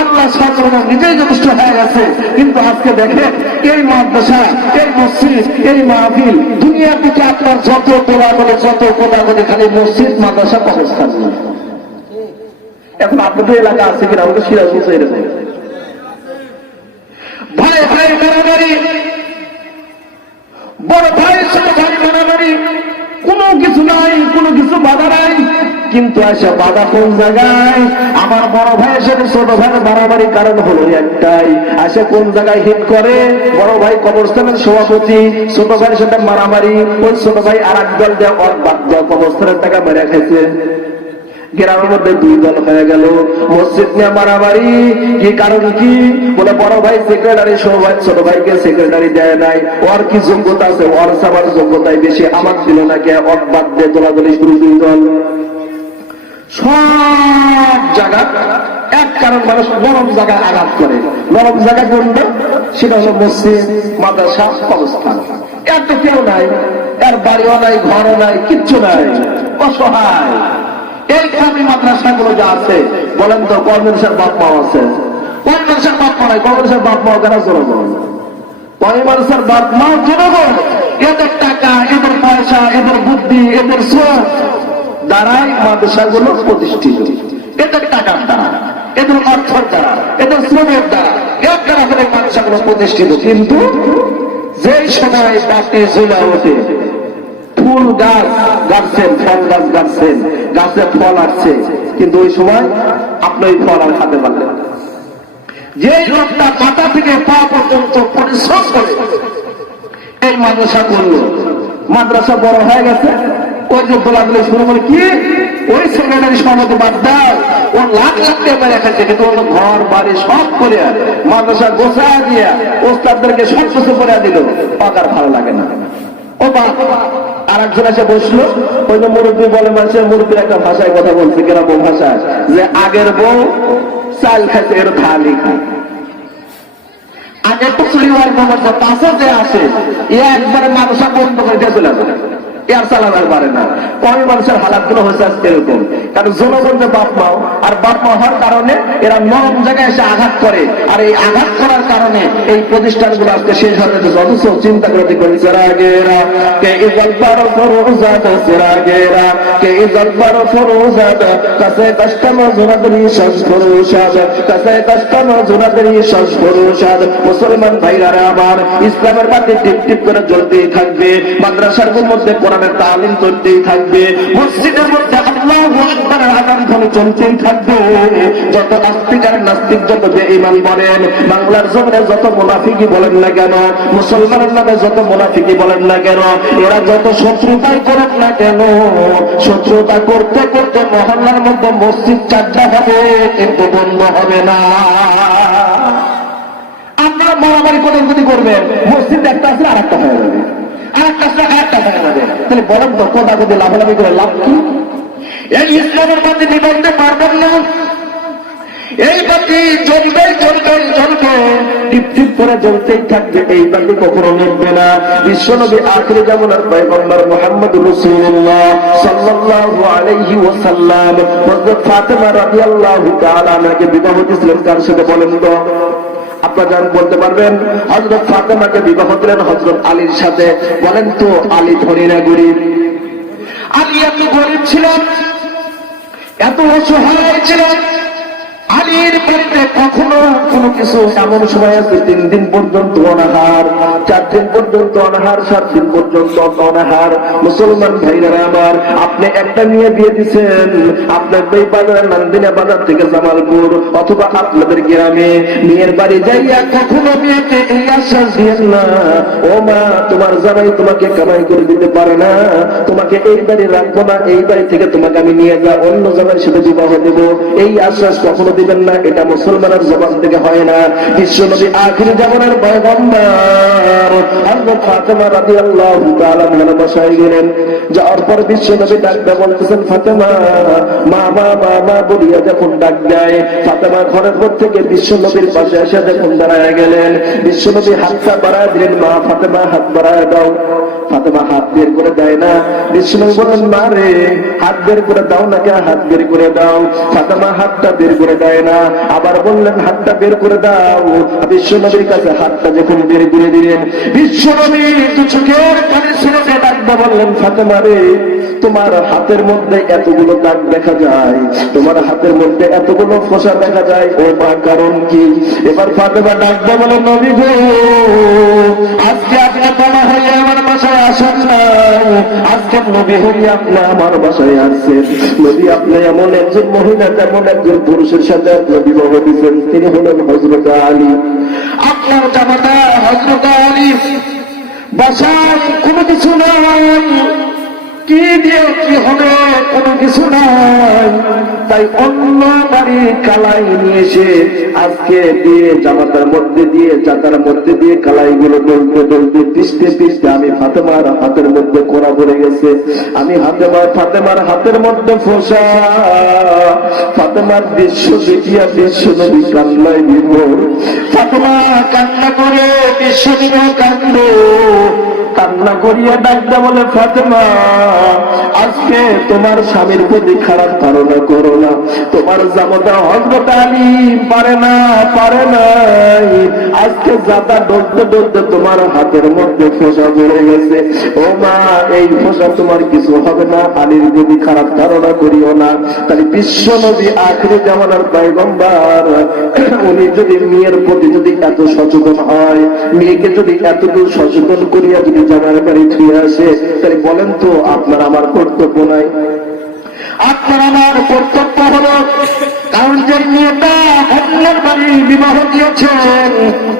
আল্লাহ সন্তান নিজেই যথেষ্ট হয়ে গেছে। কিন্তু আজকে দেখেন, এই মাদ্রাসা, এই মসজিদ, এই মাহফিল, দুনিয়ার দিকে আপনার যত তোলাগলে যত কোদাগলে খালি মসজিদ মাদ্রাসা কবরস্থান। এখন আপনাদের এলাকা আছে কিনা, আমাকে সিরাজ বলছে এরকম ভাই ভাই মারামারি, বড় ভাইয়ের সাথে ভাই মারামারি, কোন কিছু বাধা নাই, কিন্তু আসে বাধা কোন জায়গায়? আমার বড় ভাইয়ের সাথে ছোট ভাইয়ের বাড়াবাড়ি কারণ হলো একটাই, আসে কোন জায়গায় হিট করে? বড় ভাই কবরস্থানের সভাপতি, ছোট ভাইয়ের সাথে মারামারি, ওই ছোট ভাই আর এক দল দেওয়া ওর বাদ দেওয়া কবরস্থানের টাকা মেরে খাইছে। গ্রামের মধ্যে দুই দল হয়ে গেল, মসজিদ নিয়ে মারামারি। কি কারণ কি? বলে বড় ভাই সেক্রেটারি, ছোট ভাইকে সেক্রেটারি দেয় নাই, ওর কি যোগ্যতা আছে? ওর সবার যোগ্যতাই বেশি, আমার দিল না কে? ওর বাদ দিয়ে দোলাদলি শুরু দুই দল। সব জায়গা এক কারণ, মানুষ নরম জায়গায় আঘাত করে। নরম জায়গা কোনটা? সেটা হলো মসজিদ, মাদ্রাসা, কবরস্থান। এর তো কেউ নাই, এর বাড়িও নাই, ঘরও নাই, কিচ্ছু নাই, অসহায়। এই খামি মাদ্রাসাগুলো যা আছে, বলেন তো কোন মানুষের বাপ মাও আছে? কোন মানুষের বাপ মা নাই? কোন মানুষের বাপ মাও কেন জনগণ? কোন মানুষের বাপ মা জনগণ। এদের টাকা, এদের পয়সা, এদের বুদ্ধি, এদের শ্রম দ্বারাই মাদ্রাসাগুলো প্রতিষ্ঠিত। এদের টাকার দ্বারা, এদের অর্থের দ্বারা, এদের শ্রমের দ্বারা, এর দ্বারা করে মাদ্রাসাগুলো প্রতিষ্ঠিত। কিন্তু যেই সময় বাতি ঝুলা ওঠে, ফুল গাছ গাছছেন, ফল গাছ গাছছেন, গাছে ফল আসছে, কিন্তু ওই সময় আপনি ওই ফল আর খাতে পারলেন। যে লোকটা মাথা থেকে পা পর্যন্ত পরিশ্রম করে এই মাদ্রাসা করলো, মাদ্রাসা বড় হয়ে গেছে, ওই যে দোলাদলি শুরু করে, কি ওই সেক্রেটারি সভাপতি বাদ দাও, ও লাখ লাখ টাকা রেখেছে, কিন্তু ওর ঘর বাড়ি সব করে মাদ্রাসা গোছা দিয়া ওস্তাদদেরকে সব কিছু করে দিল, পাকার ভালো লাগে না। ও বা আর একজন এসে বসলো, ওই যে মুরব্বী বলে, মানুষের মুরব্বীর একটা ভাষায় কথা বলছে, কিরকম ভাষায়? যে আগের বউ চাল খাইছে, এর ধানই খায়। আগে তো চুরিওয়ার ব্যবস্থা পাশে যে আসে, এ একবারে মাদ্রাসা বন্ধ করে দিয়ে চলে আসে, এর চালাবার পারে না। কমই মানুষের হালাত গুলো হয়েছে আজকে এরকম, কারণ জনগণ যে বাপ মাও, আর বাপ মা হওয়ার কারণে এরা নরম জায়গায় এসে আঘাত করে, আর এই আঘাত করার কারণে এই প্রতিষ্ঠানগুলো আজকে শেষ হয়ে যাচ্ছে। অথচ চিন্তা করে দেখবেন, সেরাগেরা কে ইজ্জত বারো ফরোজাত, সেরাগেরা কে ইজ্জত বারো ফরোজাত, কাছে কাস্টম জোনাদরি শ্বাস ফরোজাত, কাছে কাস্টম জোনাদরি শ্বাস ফরোজাত। মুসলমান ভাইরা আমার, ইসলামের বাতি টিপ টিপ করে জ্বলতেই থাকবে, মাদ্রাসার মধ্যে কোরআনের তালিম চলতেই থাকবে, মসজিদের মধ্যে আল্লাহু আকবার আযান ধ্বনি চলতেই থাকবে। যত আস্তিক আর নাস্তিক, যত বেঈমান বলেন, বাংলার জমিনে যত মুনাফিকি বলেন না কেন, মুসলমানের নামে যত মুনাফিকি বলেন না কেন, এরা যত শত্রুতাই করুক না কেন, শত্রুতা করতে করতে মহল্লার মধ্যে মসজিদ চারটা হবে, কিন্তু বন্ধ হবে না। আপনারা মারামারি কোটাকুটি করবেন, মসজিদ একটা আছে আর একটা হয়ে যাবে, তাহলে বলেন তো কোটাকুটি লাভালাভি করে লাভ কি? এই ইসলামের বাতি নিবন্ধে পারবেন না। এই বাতি জ্বলবে জ্বলবে জ্বলবে, টিপ টিপ করে জ্বলতেই থাকবে, এই বাতি কখনো নিভবে না। বিশ্বনবী আখিরি জামানার পয়গম্বর মুহাম্মদ রাসূলুল্লাহ সাল্লাল্লাহু আলাইহি ওয়াসাল্লাম হযরত ফাতেমা রাদিয়াল্লাহু তাআলা আনহাকে বিবাহ দিয়েছিলেন কার সাথে বলেন তো? আপনারা জান বলতে পারবেন? হযরত ফাতেমাকে বিবাহ দিলেন হযরত আলীর সাথে। বলেন তো আলী ধনী না গরিব? আলী এত গরিব ছিলেন, এত অসহায় ছিলেন, আলীর বাড়িতে কখনো কোনো কিছু এমন সময় আছে 3 দিন পর্যন্ত অনাহার, 4 দিন পর্যন্ত অনাহার, 7 দিন পর্যন্ত অনাহার। মুসলমান ভাইরা আমার, আপনি একটা নিয়ে বিয়ে দিচ্ছেন, আপনার এই বাজার নান্দিনা বাজার থেকে জামালপুর অথবা আপনাদের গ্রামে, মেয়ের বাড়ি যাইয়া কখনো মেয়েকে এই আশ্বাস দিয়েন না, ও মা তোমার জামাই তোমাকে কামাই করে দিতে পারে না, তোমাকে এই বাড়ি রাখবো না, এই বাড়ি থেকে তোমাকে আমি নিয়ে যা অন্য জামাইয়ের সাথে বিবাহ দেব, এই আশ্বাস কখনো দিবেন না। এটা মুসলমানের জবান থেকে হয় না। বিশ্বনবী আখিরি জামানার পয়গম্বর হযরত ফাতেমা রাদিয়াল্লাহু তাআলা আনহা বসায় গেলেন। যাওয়ার পর বিশ্বনবী ডাকতে বলতেছেন, ফাতেমা মা মা মা মা বলিয়া যখন ডাক দেয়, ফাতেমা ঘরের পর থেকে বিশ্বনবীর পাশে এসে যখন দাঁড়ায় গেলেন, বিশ্বনবী হাতটা বাড়ায় দিলেন, মা ফাতেমা হাত বাড়ায় দাও। ফাতেমা হাত বের করে দেয় না। বিশ্বনবী বললেন, মা রে হাত বের করে দাও না, কে হাত বের করে দাও। ফাতেমা হাতটা বের করে দেয় না। আবার বললেন, হাতটা বের করে দাও। বিশ্বনবীর কাছে হাতটা যখন বের করে দিলেন, বিশ্বনবী তো চোখের পানি ছেড়ে ডাকতে বললেন, ফাতেমা রে তোমার হাতের মধ্যে এতগুলো দাগ দেখা যায়, তোমার হাতের মধ্যে এতগুলো ফোঁসা দেখা যায়, ও মা কারণ কি? এবার ফাতেমা ডাকতে বলে, নবী গো আজকে আপনি বাবা হয়ে আমার বাসায় আসেন নাই, আজকে নবী হয়ে আপনি আমার বাসায় আসছেন। নবী আপনি এমন একজন মহিলা, তেমন একজন পুরুষের সাথে আপনি বিবাহ দিচ্ছেন, তিনি হলেন হযরত আলী। আপনার জামাতা হযরত আলী, বাসায় কোনো কিছু নাই, কি দিয়ে কি হবে, কোনো কিছু নাই। তাই অন্য বাড়ির কালাই নিয়ে এসে আজকে দিয়ে জামাতার মধ্যে দিয়ে, চাতার মধ্যে দিয়ে কালাইগুলো ডলতে ডলতে পিষতে পিষতে আমি ফাতেমার হাতের মধ্যে কোড়া পড়ে গেছে। আমি ফাতেমার হাতের মধ্যে ফোসা, ফাতেমার দৃশ্য দেখিয়া বিশ্ব নবী কান্নায় বিভোর। ফাতেমা কান্না করে, বিশ্ব নবী কান্না করিয়া ডাকতে বলে, ফাতেমা আজকে তোমার স্বামীর প্রতি খারাপ ধারণা করো না। তোমার জামাতা হযরত আলী পারে নাই, আজকে জাতা ডলতে ডলতে তোমার হাতের মধ্যে ফোঁসা পড়ে গেছে। ও মা, এই ফোঁসা তোমার কিছু হবে না, আলীর যদি খারাপ ধারণা করিও না। তাহলে বিশ্ব নবী আখিরি জামানার পয়গম্বর, উনি যদি মেয়ের প্রতি যদি এত সচেতন হয়, মেয়েকে যদি এতদূর সচেতন করিয়া যদি জামার বাড়ি ফিরে আসে, তাহলে বলেন তো আপনার আমার কর্তব্য নাই? আপনার আমার কর্তব্য হলো, কারণ যে মেয়েটা অন্যের বাড়ি বিবাহ দিয়েছেন,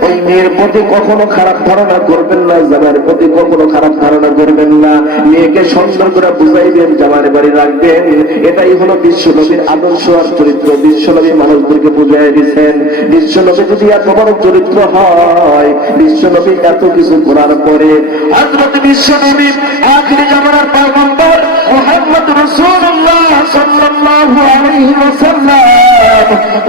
ওই মেয়ের প্রতি কখনো খারাপ ধারণা করবেন না, জামার প্রতি কখনো খারাপ ধারণা করবেন না। মেয়েকে সুন্দর করে বুঝাইবেন, জামার বাড়ি রাখবেন। এটাই হলো বিশ্বনবীর আদর্শ আর চরিত্র। বিশ্বনবী মানুষদেরকে বুঝাই দিচ্ছেন। বিশ্বনবী যদি এত বড় চরিত্র হয়, বিশ্বনবী এত কিছু করার পরে হযরত বিশ্বনবী আখিরি জামানার পয়গম্বর মুহাম্মদ রাসূলুল্লাহ সাল্লাল্লাহু আলাইহি ওয়াসাল্লাম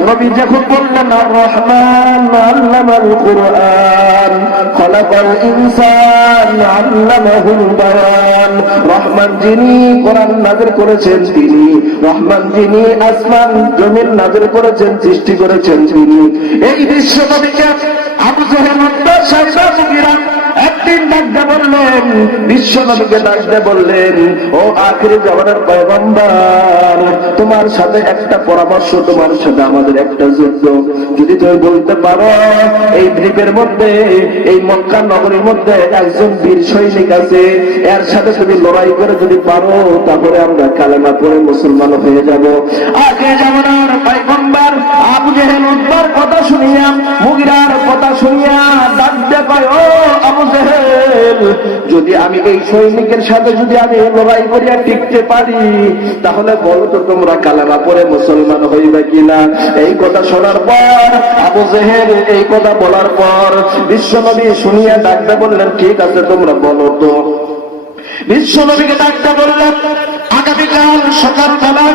নবী যখন বললেন, আর রহমান আল্লামাল কুরআন খলাকাল ইনসান আল্লামাহুল বায়ান। রহমান যিনি কোরআন নাযিল করেছেন তিনি, রহমান যিনি আসমান জমিন নাযিল করেছেন, সৃষ্টি করেছেন তিনি। এই বিশ্ব নবীকে আবু জাহেল সাইবা মুগিরা একদিন ডাকতে বললেন, বিশ্ব নবীকে ডাকতে বললেন, ও আখিরি জামানার পয়গম্বর, তোমার সাথে একটা পরামর্শ, তোমার সাথে আমাদের একটা যুদ্ধ। যদি তুমি বলতে পারো, এই দ্বীপের মধ্যে, এই মক্কা নগরীর মধ্যে একজন বীর সৈনিক আছে, এর সাথে তুমি লড়াই করে যদি পারো, তারপরে আমরা কালেমা পড়ে মুসলমান হয়ে যাব। আখিরি জামানার পয়গম্বর আবু জাহেল উদ্বার কথা শুনিয়া, মুগিরার কথা শুনিয়া ডাকতে পায়, ও আবু জাহেল, যদি আমি এই সৈনিকের সাথে যদি আমি লড়াই করিয়া টিকতে পারি, তাহলে বলো তো তোমরা কালেমা পড়ে মুসলমান হইবে কিনা? এই কথা শোনার পর, আবু জাহেল এই কথা বলার পর বিশ্বনবী শুনিয়া ডাকতে বললেন, ঠিক আছে তোমরা বলো তো। বিশ্বনবীকে ডাকতে বললেন, আগামীকাল সকালবেলা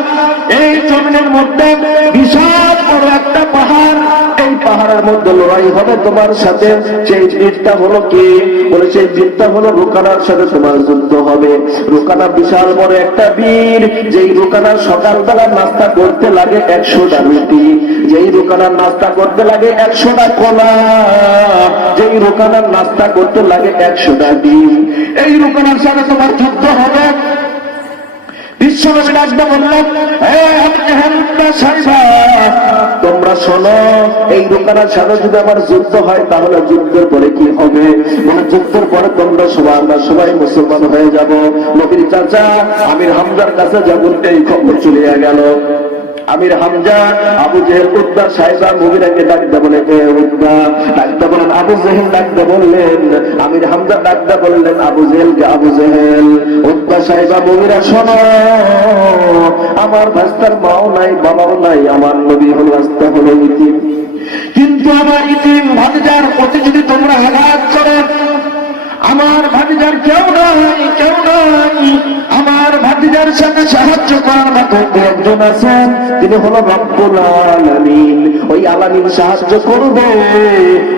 এই জমিনের মধ্যে বিশাল বড় একটা পাহাড়, এই পাহাড়ের মধ্যে লড়াই হবে তোমার সাথে। সেই বীরটা হলো কি? বলে সেই বীরটা হলো রুকানার সাথে তোমার যুদ্ধ হবে। রুকানা বিশাল বড় একটা বীর, যেই রুকানা সকালবেলা নাস্তা করতে লাগে 100টা রুটি, যেই রুকানার নাস্তা করতে লাগে 100টা কলা, যেই রুকানার নাস্তা করতে লাগে 100টা ডিম, এই রুকানার সাথে তোমার যুদ্ধ হবে। বিশ্বনবী ডাকতে বললেন, তোমরা শোনো, এই রুকানার সাথে যদি আমার যুদ্ধ হয়, তাহলে যুদ্ধের পরে কি হবে? মানে যুদ্ধের পরে তোমরা সবাই, আমরা সবাই মুসলমান হয়ে যাব। নবীর চাচা আমির হামজার কাছে যখন এই খবর চলে গেল, আমির হামজা আবু জেহেল উদ্দা সাহেবা মুগিরাকে ডাকতে বলে, এ উদ্দা ডাকতে বলেন, আবু জেহেল ডাকতে বললেন, আমির হামজা ডাকতে বললেন আবু জেহেলকে, আবু জেহেল উদ্দা সাহেবা মুগিরা, শোনো, আমার ভাস্তার মাও নাই, বাবাও নাই, আমার নবী হল রাস্তা হলো ইতিম, কিন্তু আমার ইতিম ভাতিজার প্রতি যদি তোমরা আঘাত করো, আমার ভাতিজার কেউ নাই, কেউ নাই, আমার ভাতিজার সাথে সাহায্য করার মতো একজন আছেন, তিনি হলো রব্বুল আলামিন। ওই আলামিন সাহায্য করবে,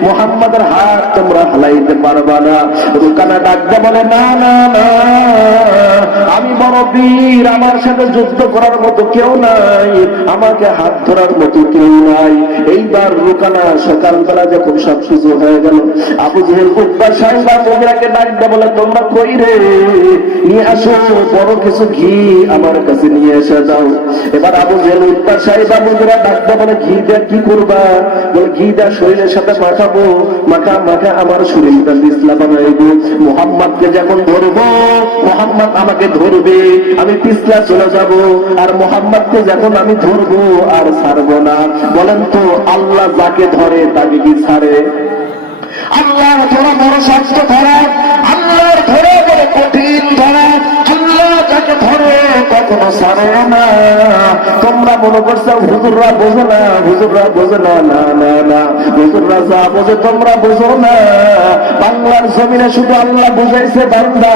মুহাম্মাদের হাত তোমরা হালাইতে পারবা না। রুকানা ডাকতে বলে, না না না, আমি বড় বীর, আমার সাথে যুদ্ধ করার মতো কেউ নাই, আমাকে হাত ধরার মতো কেউ নাই। এইবার রুকানা সকালবেলা যখন সবকিছু হয়ে গেল, আবু জেহেল উদ্বা সাহেবা মুগিরাকে ডাকতে বলে, তোমরা কই রে, নিয়ে আসো বড় কিছু ঘি ঘি আমার কাছে নিয়ে এসে দাও। এবার আবু জেহেল উত্তাশায়ী বাবুরা ডাকতে বলে, ঘি দিয়ে কি করবা? বলে, ঘি দিয়ে শরীরের সাথে মাখাবো, মাখা মাখা আমার শরীরটা বিছলা বানাইবো। মুহাম্মদকে যখন ধরবো, মুহাম্মদ আমাকে ধরবে, আমি পিছলা চলে যাব, আর মুহাম্মদকে যখন আমি ধরবো আর ছাড়বো না। বলেন তো আল্লাহ যাকে ধরে তাকে কি ছাড়ে? আল্লাহর ধরা বড় শক্ত ধরা, আল্লাহর ধরা বড় কঠিন ধরা। আল্লাহ যাকে ধরে কখনো ছাড়ে না। তোমরা মনে করছো হুজুররা বোঝো না, হুজুররা বোঝো না। না না না, হুজুররা যা বোঝে তোমরা বোঝো না। বাংলার জমিনে শুধু আল্লাহ বুঝাইছে বান্দা।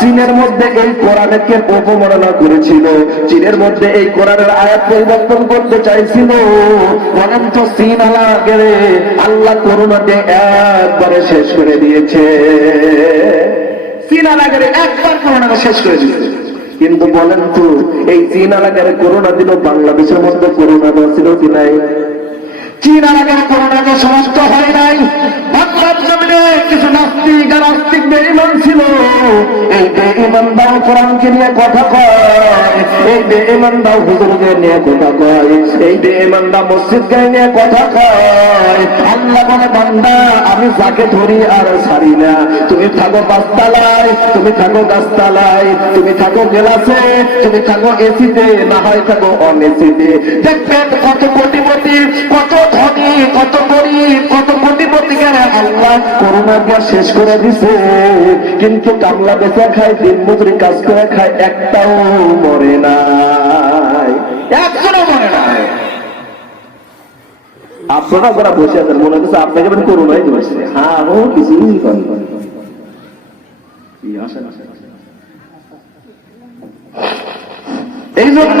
চীনের মধ্যে এই কোরআনকে অপমাননা করেছিল, চীনের মধ্যে এই কোরআনের আয়াত পরিবর্তন করতে চাইছিল। বলেন তো চীন আল্লাহ করোনা দিয়ে একবারে শেষ করে দিয়েছে। চীন আলাগারে একবার করোনাটা শেষ করে দিয়েছে। কিন্তু বলেন তো এই চীন আলাগারে করোনা দিল, বাংলাদেশের মধ্যে করোনা ছিল কি নাই? চীন আলাগারে করোনাটা সমাপ্ত হয় নাই। বাংলার জমিনে কিছু নাস্তিক আর আস্তিক বেঈমান ছিল। এই বেঈমানরাও কোরআনকে নিয়ে কথা কয়, এই বেঈমানরাও হুজুরকে নিয়ে কথা কয়, এই বেঈমানরা মসজিদকে নিয়ে কথা কয়। আল্লাহ বলে, বান্দা আমি যাকে ধরি আর ছাড়ি না। তুমি থাকো পাঁচতলায়, তুমি থাকো গাছতলায়, তুমি থাকো গেলাসে, তুমি থাকো এসিতে, না হয় থাকো অনেসিতে। দেখবেন কত কোটিপতি, কত ধনী, কত গরিব, কত কোটিপতিকে আল্লাহ করোনা দিয়ে শেষ করে দিছে। কিন্তু কামলা বেচা খায়, দিন মজুরি কাজ করে খায়, একটাও মরে নাই, একজনও মরে নাই। আপনারা যারা বসে আছেন মনে হচ্ছে আপনাকে করোনাই ধরেছে। হ্যাঁ, ও কিছুই করে। এই জন্য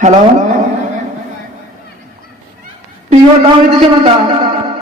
হ্যালো প্রিয় দাওয়াতি জনতা,